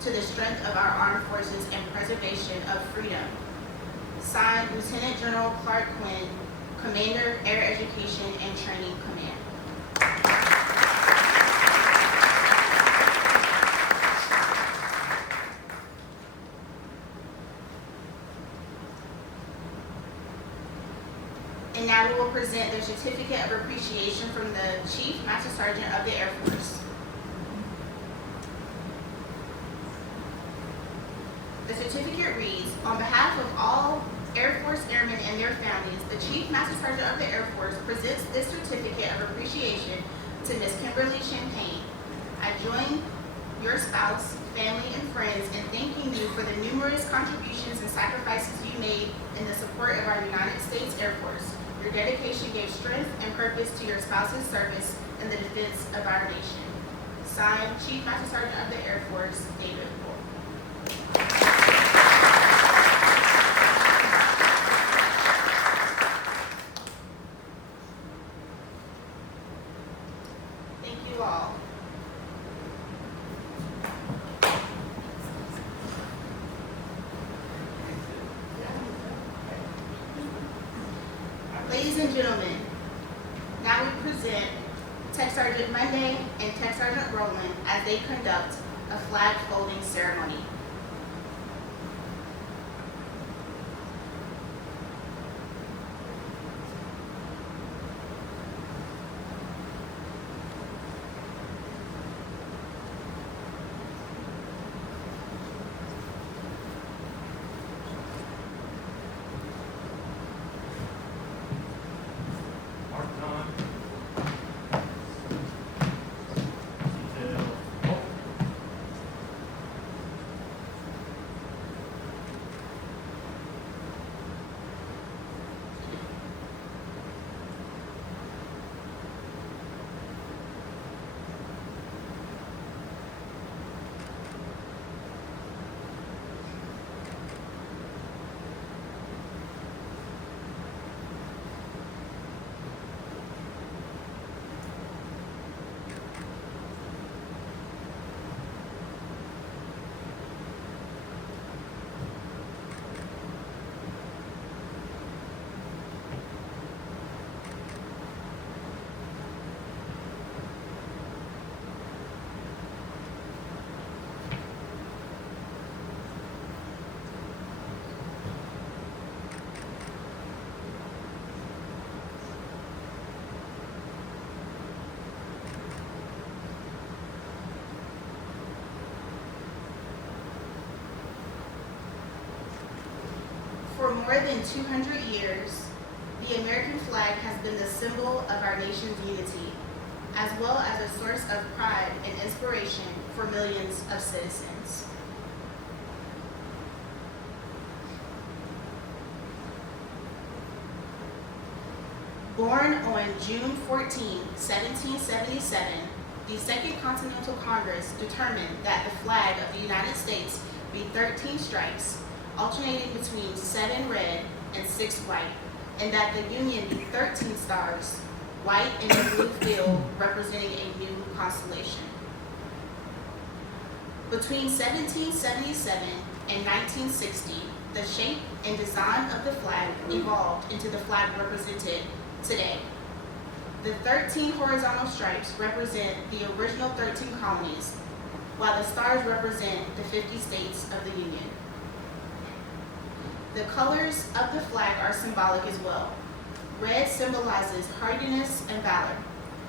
to the strength of our armed forces and preservation of freedom. Signed, Lieutenant General Clark Quinn, Commander, Air Education and Training Command. And now we will present the Certificate of Appreciation from the Chief Master Sergeant of the Air Force. The certificate reads, on behalf of all Air Force airmen and their families, the Chief Master Sergeant of the Air Force presents this Certificate of Appreciation to Ms. Kimberly Champagne. I join your spouse, family, and friends in thanking you for the numerous contributions and sacrifices you made in the support of our United States Air Force. Your dedication gave strength and purpose to your spouse's service in the defense of our nation. Signed, Chief Master Sergeant of the Air Force, David Bull. Thank you all. Ladies and gentlemen, now we present Tech Sergeant Monday and Tech Sergeant Rowland as they conduct a flag folding ceremony. Mark time. Detail. Oh. For more than 200 years, the American flag has been the symbol of our nation's unity, as well as a source of pride and inspiration for millions of citizens. Born on June 14, 1777, the Second Continental Congress determined that the flag of the United States be 13 stripes, alternating between 7 red and 6 white, and that the Union be 13 stars, white and a blue field representing a new constellation. Between 1777 and 1960, the shape and design of the flag evolved into the flag represented today. The 13 horizontal stripes represent the original 13 colonies, while the stars represent the 50 states of the Union. The colors of the flag are symbolic as well. Red symbolizes hardiness and valor.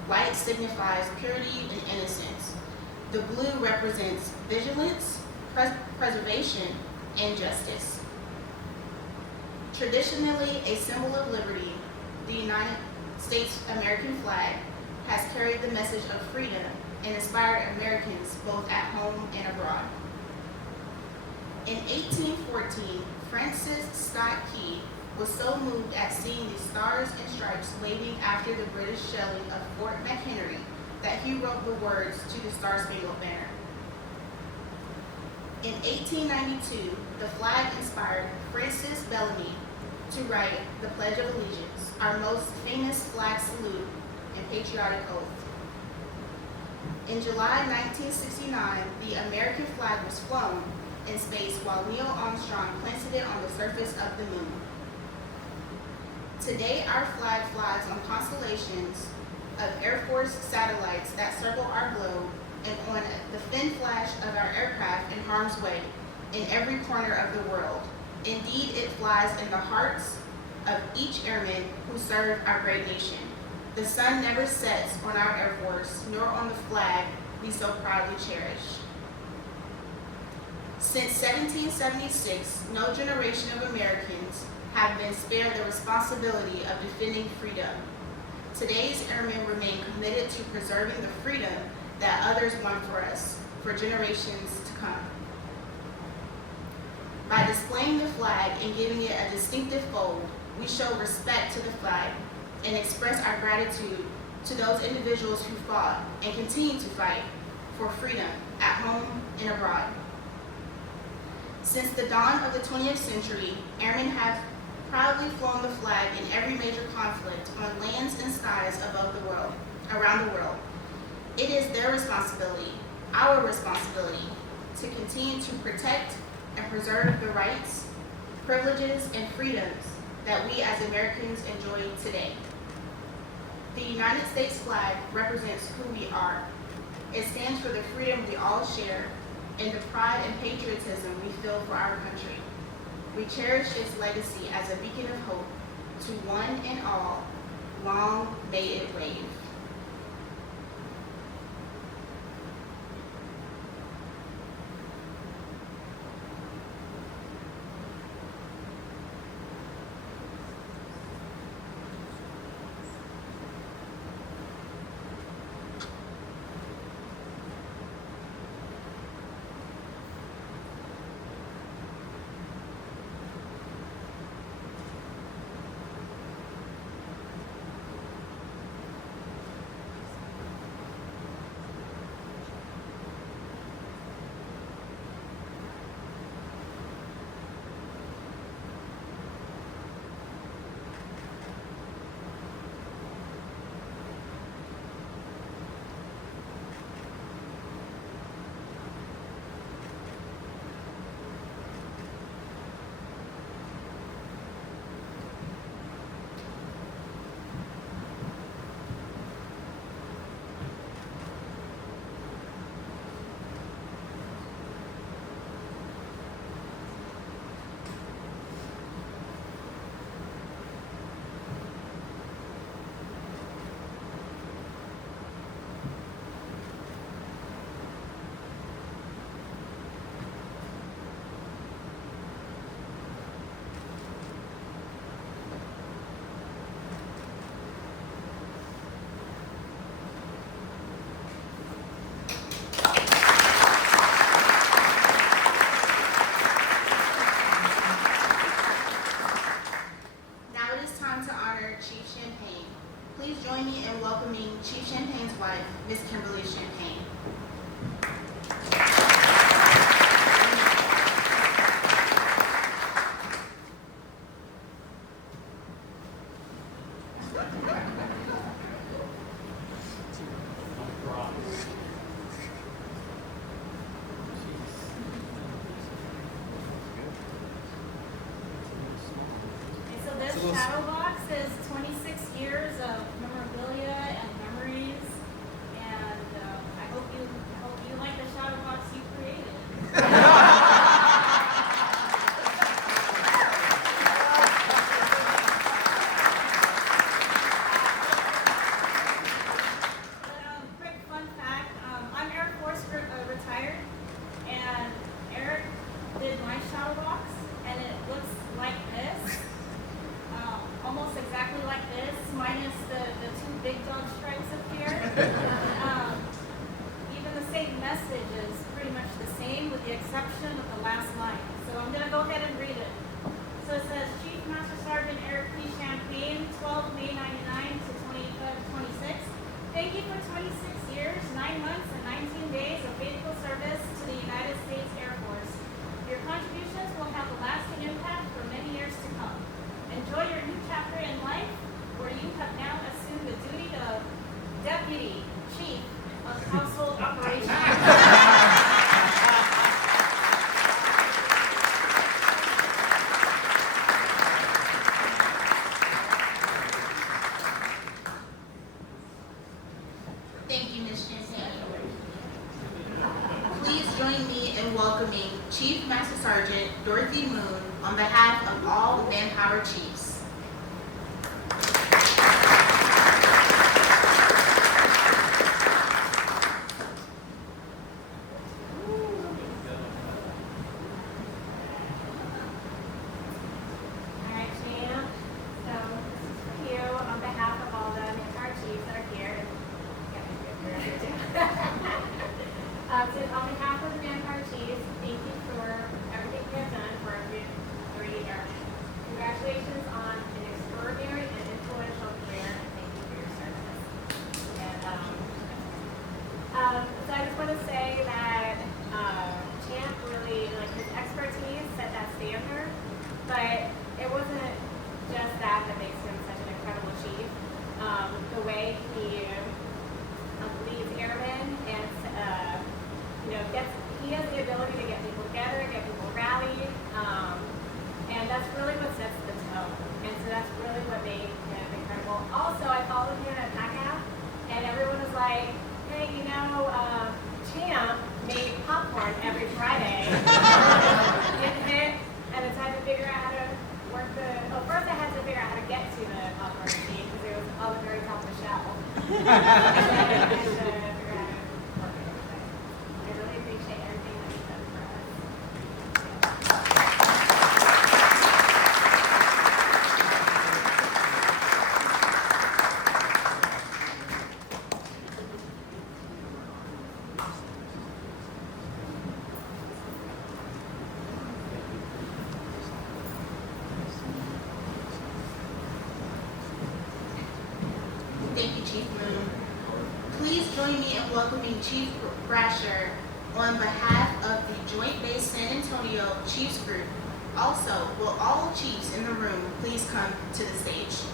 White signifies purity and innocence. The blue represents vigilance, preservation, and justice. Traditionally a symbol of liberty, the United States American flag has carried the message of freedom and inspired Americans both at home and abroad. In 1814, Francis Scott Key was so moved at seeing the stars and stripes waving after the British shelling of Fort McHenry that he wrote the words to the Star-Spangled Banner. In 1892, the flag inspired Francis Bellamy to write the Pledge of Allegiance, our most famous flag salute and patriotic oath. In July 1969, the American flag was flown in space while Neil Armstrong planted it on the surface of the moon. Today, our flag flies on constellations of Air Force satellites that circle our globe and on the fin flash of our aircraft in harm's way in every corner of the world. Indeed, it flies in the hearts of each airman who served our great nation. The sun never sets on our Air Force, nor on the flag we so proudly cherish. Since 1776, no generation of Americans have been spared the responsibility of defending freedom. Today's airmen remain committed to preserving the freedom that others won for us for generations to come. By displaying the flag and giving it a distinctive fold, we show respect to the flag and express our gratitude to those individuals who fought and continue to fight for freedom at home and abroad. Since the dawn of the 20th century, airmen have proudly flown the flag in every major conflict on lands and skies around the world. It is their responsibility, our responsibility, to continue to protect and preserve the rights, privileges, and freedoms that we as Americans enjoy today. The United States flag represents who we are. It stands for the freedom we all share and the pride and patriotism we feel for our country. We cherish its legacy as a beacon of hope to one and all. Long may it wave. Please join me in welcoming Chief Champagne's wife, Miss Kimberly Champagne. So this shadow box is 26 years of memorabilia and memories, and I hope you like the shadow box you created. But quick fun fact, I'm Air Force retired, and Eric did my shadow box, and it looks like this. Almost exactly like this, minus the two big dog stripes up here. Even the same message is pretty much the same with the exception of the last line. So I'm going to go ahead and read it. So it says, Chief Master Sergeant Eric P. Champagne, 12 May 99 to 26. Thank you for 26 years, 9 months, and 19 days of faithful service to the United States Air Force. Your contributions will have a lasting impact for many years to come. Enjoy your new chapter in life, where you have now assumed the duty of Deputy Chief of Household Operations. Thank you, Ms. Champagne. Please join me in welcoming Chief Master Sergeant Dorothy Moon on behalf of all Manpower Chiefs. really appreciate everything that you've done for us. Thank you, Chief Moon. Please join me in welcoming Chief Brasher on behalf of the Joint Base San Antonio Chiefs Group. Also, will all chiefs in the room please come to the stage?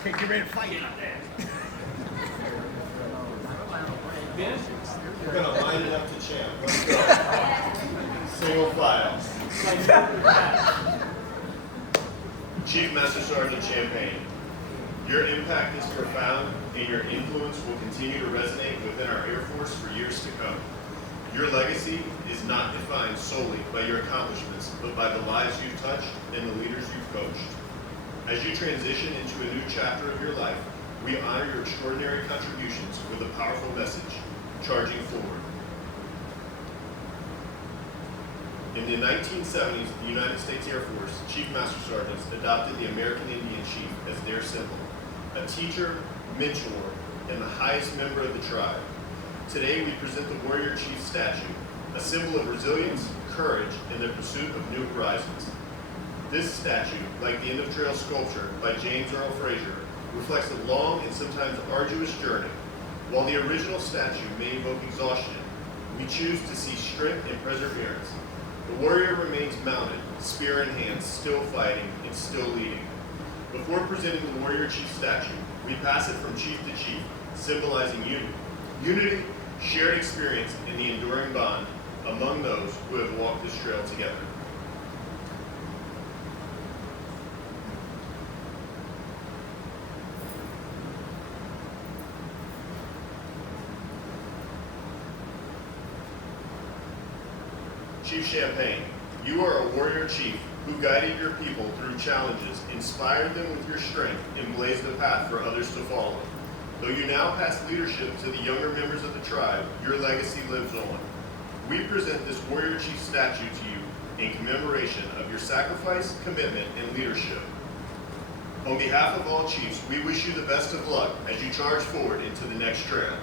Okay, get ready to fight. We're gonna line it up to champ. Let's go. Single file. Chief Master Sergeant Champagne, your impact is profound and your influence will continue to resonate within our Air Force for years to come. Your legacy is not defined solely by your accomplishments, but by the lives you've touched and the leaders you've coached. As you transition into a new chapter of your life, we honor your extraordinary contributions with a powerful message, charging forward. In the 1970s, the United States Air Force Chief Master Sergeants adopted the American Indian Chief as their symbol, a teacher, mentor, and the highest member of the tribe. Today, we present the Warrior Chief statue, a symbol of resilience, courage, and the pursuit of new horizons. This statue, like the End of Trail sculpture by James Earl Frazier, reflects a long and sometimes arduous journey. While the original statue may evoke exhaustion, we choose to see strength and perseverance. The warrior remains mounted, spear in hand, still fighting and still leading. Before presenting the Warrior Chief statue, we pass it from chief to chief, symbolizing unity, shared experience, and the enduring bond among those who have walked this trail together. Chief Champagne, you are a warrior chief who guided your people through challenges, inspired them with your strength, and blazed a path for others to follow. Though you now pass leadership to the younger members of the tribe, your legacy lives on. We present this Warrior Chief statue to you in commemoration of your sacrifice, commitment, and leadership. On behalf of all chiefs, we wish you the best of luck as you charge forward into the next trail.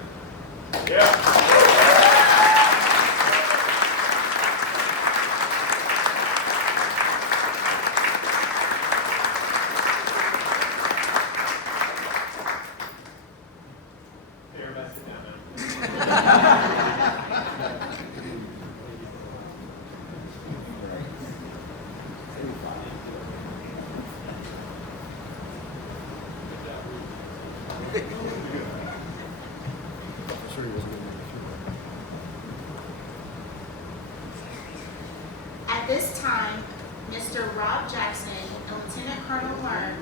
At this time, Mr. Rob Jackson and Lieutenant Colonel Learn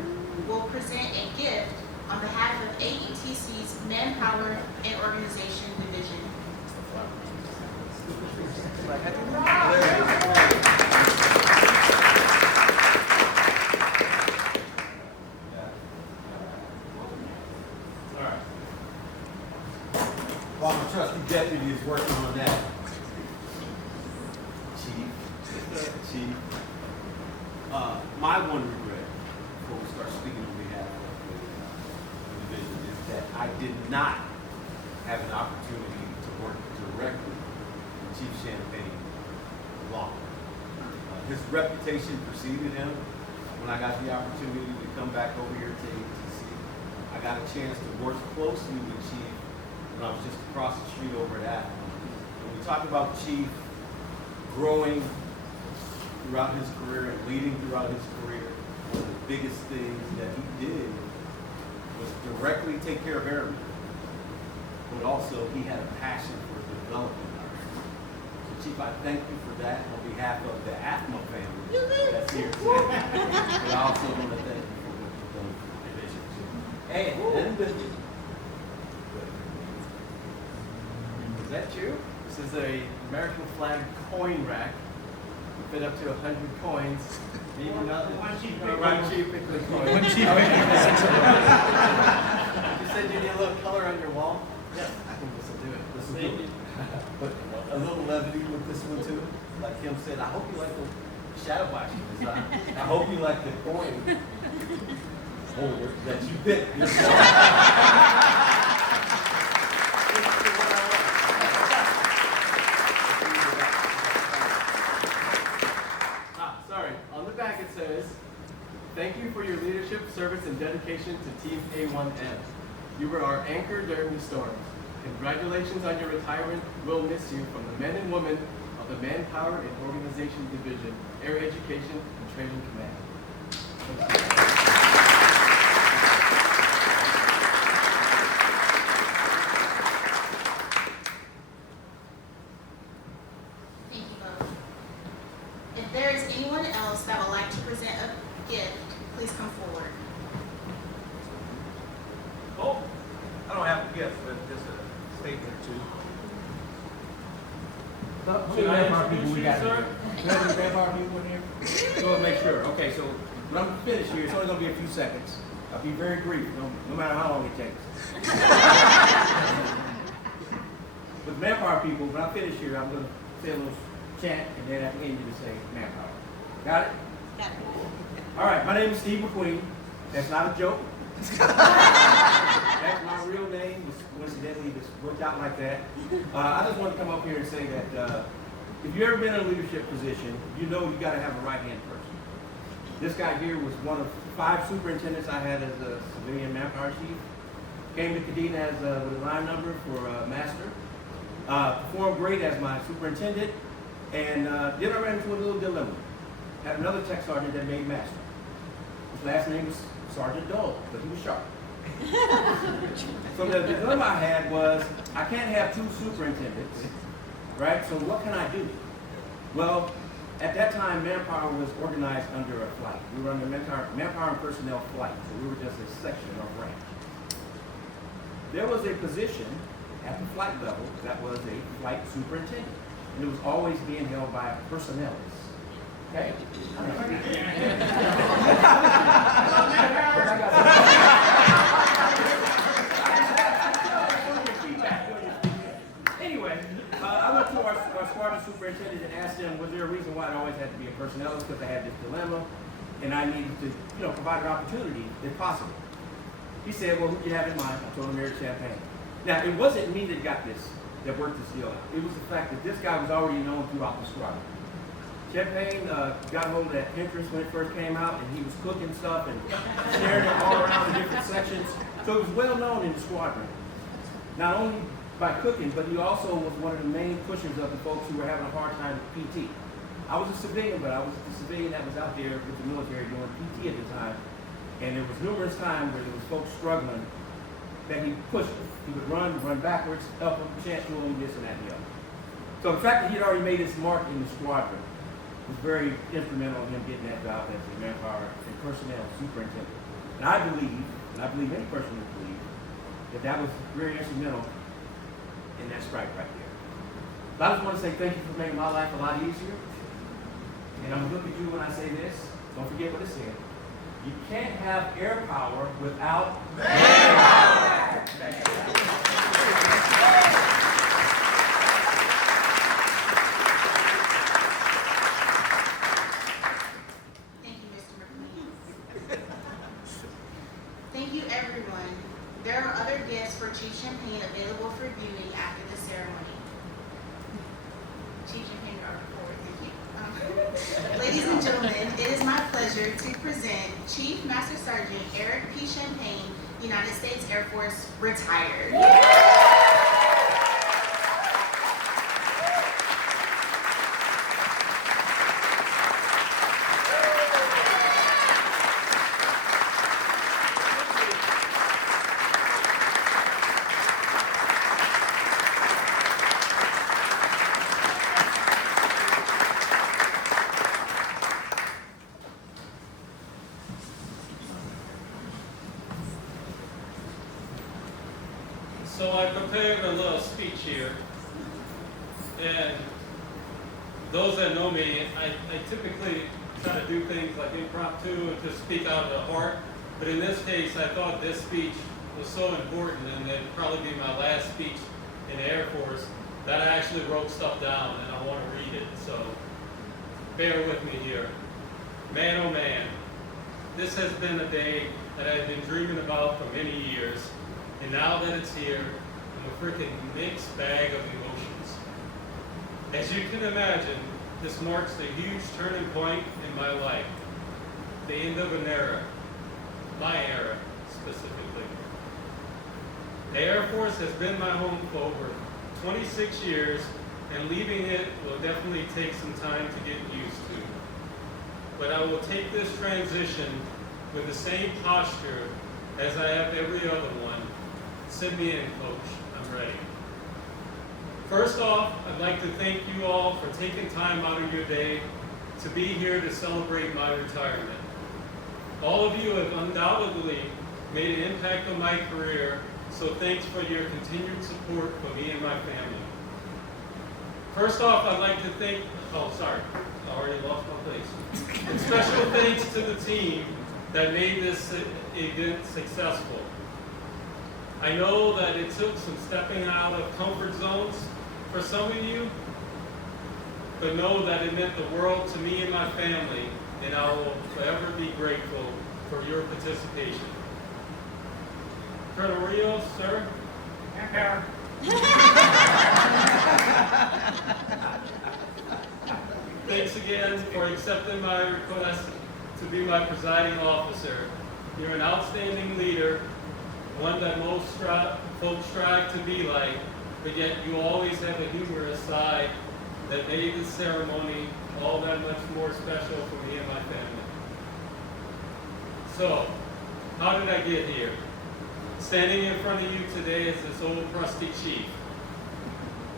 will present a gift on behalf of AETC's Manpower and Organization Division. While my trusty deputy is working on that, Chief, my one regret before we start speaking on behalf of the division is that I did not have an opportunity to work directly with Chief Champagne longer. His reputation preceded him. When I got the opportunity to come back over here to ATC, I got a chance to work closely with Chief when I was just across the street over at Athens. When we talk about Chief growing throughout his career and leading throughout his career, one of the biggest things that he did was directly take care of airmen, but also he had a passion for developing us. So Chief, I thank you for that on behalf of the AFMA family that's here today. But I also want to thank you for what you've done for the division too. And business. Is that you? is a American flag coin rack. We fit up to 100 coins. Maybe nothing. One cheap Pickle coin. One cheap You said you need a little color on your wall? Yes. I think this will do it. This will do it. But a little levity with this one too. Like Kim said, I hope you like the shadow boxing design. I hope you like the coin holder that you picked yourself. Sorry. On the back it says, "Thank you for your leadership, service, and dedication to Team A1M. You were our anchor during the storms. Congratulations on your retirement. We'll miss you from the men and women of the Manpower and Organization Division, Air Education and Training Command." Thank you. Thank you both. If there is anyone else that would like to present a gift, please come forward. Oh, I don't have a gift, but just a statement or two. Should I introduce you, sir? Do you have any vampire people in here? Go and make sure. Okay, so when I'm finished here, it's only gonna be a few seconds. I'll be very brief, no matter how long it takes. With vampire people, when I finish here, I'm gonna say a little chant, and then at the end you just say manpower. Got it? Got it. All right, my name is Steve McQueen. That's not a joke. That's my real name. Just coincidentally, just worked out like that. I just want to come up here and say that if you've ever been in a leadership position, you know you got to have a right-hand person. This guy here was one of 5 superintendents I had as a civilian manpower chief. Came to Kadena as with a line number for master. Performed great as my superintendent, and then I ran into a little dilemma. Had another tech sergeant that made master. His last name was Sergeant Dole, but he was sharp. So the dilemma I had was, I can't have 2 superintendents, right? So what can I do? Well, at that time, Manpower was organized under a flight. We were under Manpower and Personnel Flight, so we were just a section or branch. There was a position at the flight level that was a flight superintendent, and it was always being held by a personnelist. Okay? Anyway, I went to our squadron superintendent and asked him, was there a reason why it always had to be a personnelist? Because I had this dilemma, and I needed to, provide an opportunity if possible. He said, well, who do you have in mind? I told him Eric Champagne. Now, it wasn't me that got this, that worked this deal out. It was the fact that this guy was already known throughout the squadron. Champagne got hold of that entrance when it first came out, and he was cooking stuff and sharing it all around the different sections. So it was well known in the squadron. Not only by cooking, but he also was one of the main pushers of the folks who were having a hard time with PT. I was a civilian, but I was the civilian that was out there with the military doing PT at the time. And there was numerous times where there was folks struggling that he pushed them. He would run backwards, help them, chant to them, this and that and the other. So the fact that he had already made his mark in the squadron was very instrumental in him getting that job as the manpower and personnel superintendent. And I believe any person would believe, that was very instrumental in that strike right there. So I just want to say thank you for making my life a lot easier. And I'm going to look at you when I say this. Don't forget what it said. You can't have air power without manpower. Thank you, Mr. McQueen. Thank you, everyone. There are other gifts for Chief Champagne available for viewing after the ceremony. Chief Champagne, you're forward. Thank you. Ladies and gentlemen, it is my pleasure to present Chief Master Sergeant Eric P. Champagne, United States Air Force, retired. So I prepared a little speech here. And those that know me, I typically try to do things like impromptu and just speak out of the heart. But in this case, I thought this speech was so important, and it'd probably be my last speech in the Air Force, that I actually wrote stuff down, and I want to read it. So bear with me here. Man, oh man, this has been a day that I've been dreaming about for many years, and now that it's here, I'm a freaking mixed bag of emotions. As you can imagine, this marks a huge turning point in my life, the end of an era, my era specifically. The Air Force has been my home for over 26 years, and leaving it will definitely take some time to get used to. But I will take this transition with the same posture as I have every other one. Send me in, Coach. I'm ready. First off, I'd like to thank you all for taking time out of your day to be here to celebrate my retirement. All of you have undoubtedly made an impact on my career, so thanks for your continued support for me and my family. First off, I'd like to thank, I already lost my place. And special thanks to the team that made this event successful. I know that it took some stepping out of comfort zones for some of you, but know that it meant the world to me and my family, and I will forever be grateful for your participation. Colonel Rios, sir. Thanks again for accepting my request to be my presiding officer. You're an outstanding leader, one that most folks strive to be like, but yet you always have a humorous side that made this ceremony all that much more special for me and my family. So, how did I get here? Standing in front of you today is this old crusty chief.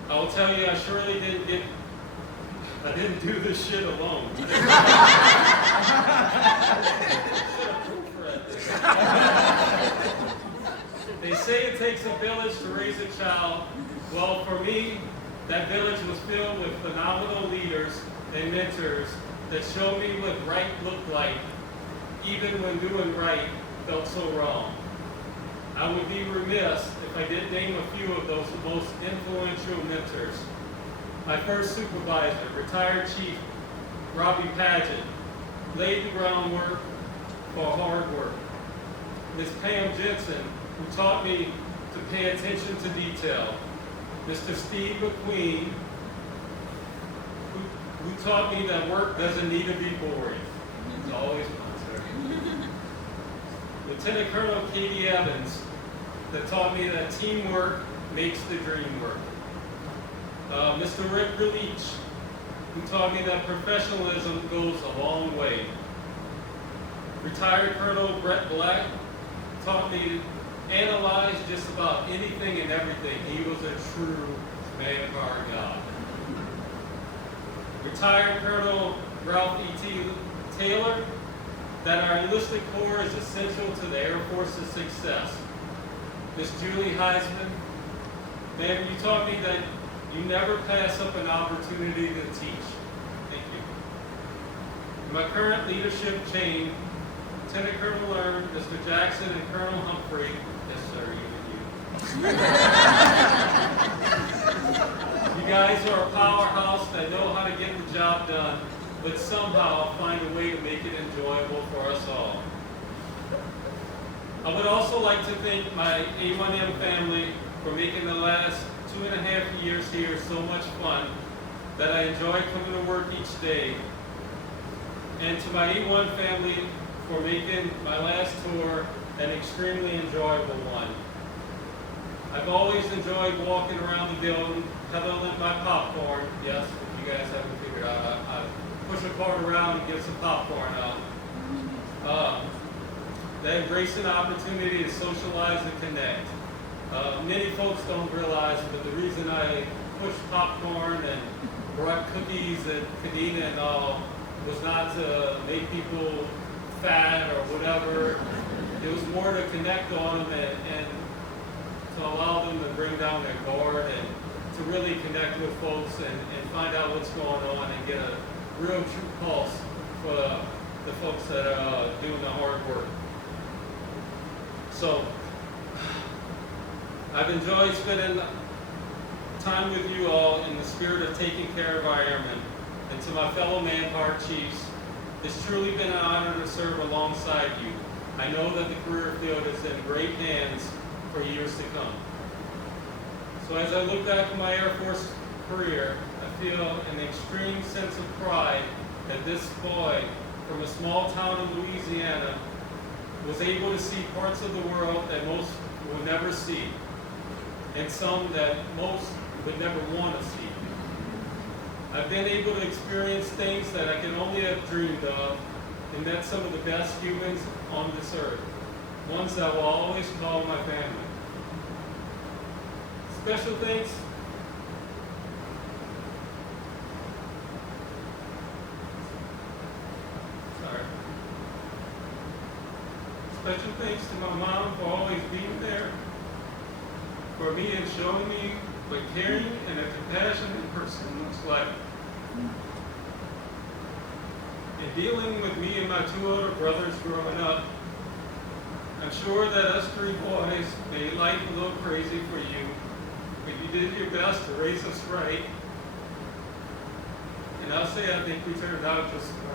I will tell you, I surely didn't do this shit alone. They say it takes a village to raise a child. Well, for me, that village was filled with phenomenal leaders and mentors that showed me what right looked like, even when doing right felt so wrong. I would be remiss if I didn't name a few of those most influential mentors. My first supervisor, retired Chief Robbie Paget, laid the groundwork for hard work. Ms. Pam Jensen, who taught me to pay attention to detail. Mr. Steve McQueen, who taught me that work doesn't need to be boring. It's always fun, sir. Lieutenant Colonel Katie Evans, that taught me that teamwork makes the dream work. Mr. Rick Leach, who taught me that professionalism goes a long way. Retired Colonel Brett Black taught me to analyze just about anything and everything. He was a true man of our God. Retired Colonel Ralph E.T. Taylor, that our enlisted corps is essential to the Air Force's success. Miss Julie Heisman, ma'am, you taught me that you never pass up an opportunity to teach. Thank you. My current leadership chain, Lieutenant Colonel Learn, Mr. Jackson, and Colonel Humphrey, yes sir, even you. You guys are a powerhouse that know how to get the job done, but somehow find a way to make it enjoyable for us all. I would also like to thank my A1M family for making the last 2.5 years here so much fun that I enjoy coming to work each day. And to my A1 family for making my last tour an extremely enjoyable one. I've always enjoyed walking around the building, peddling my popcorn. Yes, if you guys haven't figured out, I push a cart around and get some popcorn out. They embrace an opportunity to socialize and connect. Many folks don't realize, but the reason I pushed popcorn and brought cookies and Kadena and all was not to make people fat or whatever. It was more to connect on them and to allow them to bring down their guard and to to really connect with folks and find out what's going on and get a real true pulse for the folks that are doing the hard work. So, I've enjoyed spending time with you all in the spirit of taking care of our airmen. And to my fellow Manpower Chiefs, it's truly been an honor to serve alongside you. I know that the career field is in great hands for years to come. So as I look back on my Air Force career, I feel an extreme sense of pride that this boy from a small town in Louisiana was able to see parts of the world that most would never see, and some that most would never want to see. I've been able to experience things that I can only have dreamed of, and met some of the best humans on this earth, ones that will always call my family. Special thanks Special thanks to my mom for always being there for me and showing me what caring and a compassionate person looks like. In dealing with me and my two older brothers growing up, I'm sure that us three boys made life a little crazy for you, but you did your best to raise us right. And I'll say I think we turned out just fine.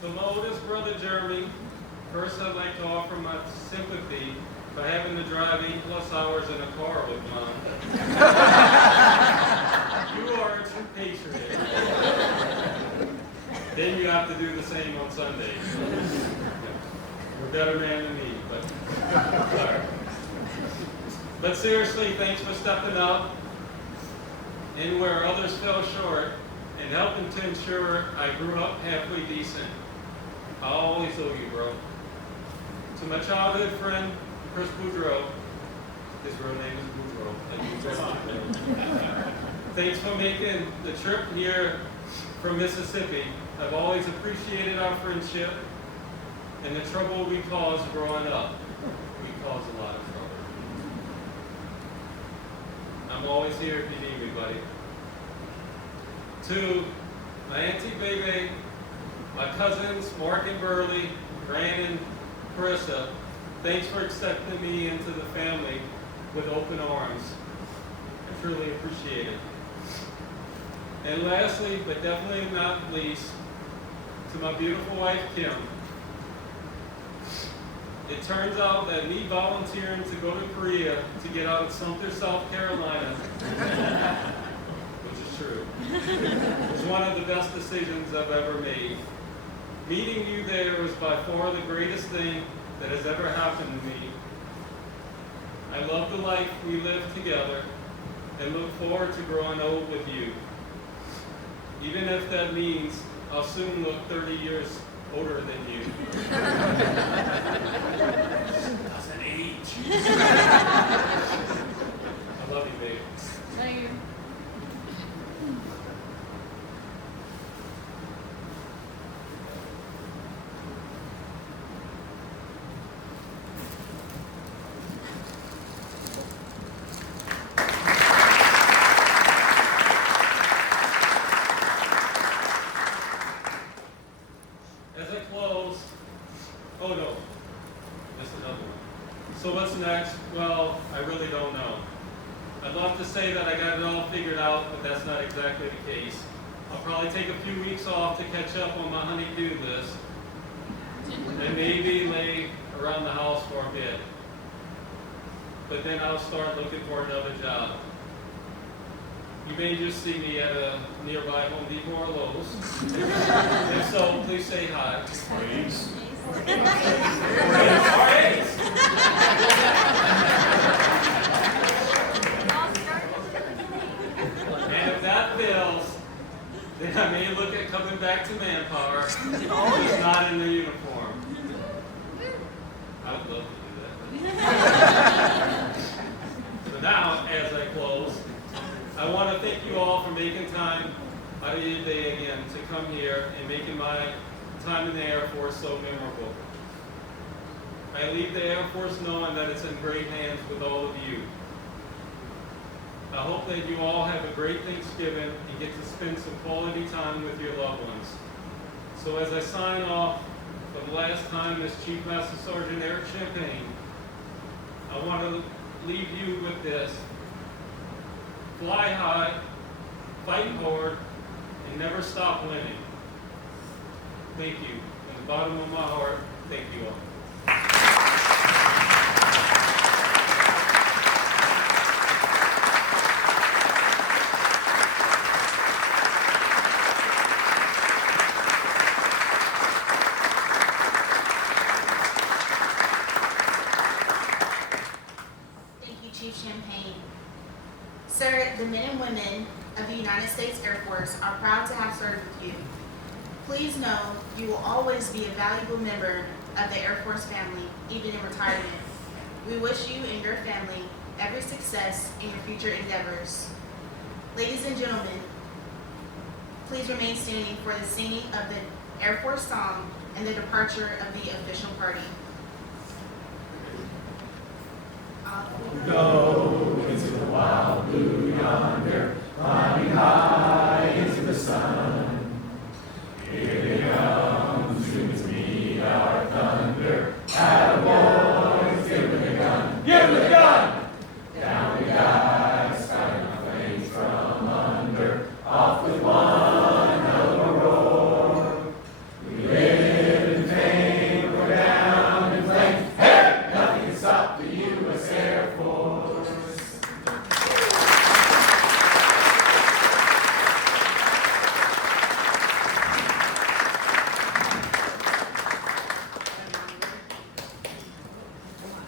To my oldest brother, Jeremy, first I'd like to offer my sympathy for having to drive 8+ hours in a car with Mom. You are a true patriot. Then you have to do the same on Sundays. You're a better man than me, but sorry. But seriously, thanks for stepping up and where others fell short and helping to ensure I grew up halfway decent. I always owe you, bro. To my childhood friend, Chris Boudreau, his real name is Boudreau. Thanks for making the trip here from Mississippi. I've always appreciated our friendship and the trouble we caused growing up. We caused a lot of trouble. I'm always here if you need me, buddy. To my Auntie Bebe, my cousins, Mark and Burley, Brandon, Carissa, thanks for accepting me into the family with open arms. I truly appreciate it. And lastly, but definitely not least, to my beautiful wife, Kim. It turns out that me volunteering to go to Korea to get out of Sumter, South Carolina, which is true, was one of the best decisions I've ever made. Meeting you there was by far the greatest thing that has ever happened to me. I love the life we live together and look forward to growing old with you. Even if that means I'll soon look 30 years older than you. Doesn't age. I love you, babe. Thank you. As I close, oh no, that's another one. So what's next? Well, I really don't know. I'd love to say that I got it all figured out, but that's not exactly the case. I'll probably take a few weeks off to catch up on my honey-do list, and maybe lay around the house for a bit. But then I'll start looking for another job. You may just see me at a nearby Home Depot or Lowe's. If so, please say hi. Please. And if that fails, then I may look at coming back to manpower. He's not in the uniform. I would love to do that. So now, as I close, I want to thank you all for making time out of your day again to come here and making my time in the Air Force so memorable. I leave the Air Force knowing that it's in great hands with all of you. I hope that you all have a great Thanksgiving and get to spend some quality time with your loved ones. So as I sign off for the last time as Chief Master Sergeant Eric Champagne, I want to leave you with this. Fly high, fight hard, and never stop winning. Thank you. From the bottom of my heart, thank you all. Thank you, Chief Champagne. Sir, the men and women of the United States Air Force are proud to have served with you. Please know you will always be a valuable member of the Air Force family, even in retirement. We wish you and your family every success in your future endeavors. Ladies and gentlemen, please remain standing for the singing of the Air Force song and the departure of the official party. Go into the wild blue yonder, climbing high into the sun. Here it comes to meet our thunder. Attaboys, give him the gun, give him the gun! Down we guys, starting our flames from under, off with one hell of a roar. We live in fame, we're down in flames. Hey, nothing can stop the U.S. Air Force.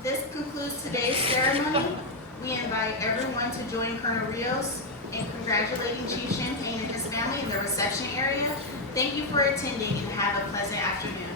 This concludes today's ceremony. We invite everyone to join Colonel Rios in congratulating Chief Champagne and his family in the reception area. Thank you for attending and have a pleasant afternoon.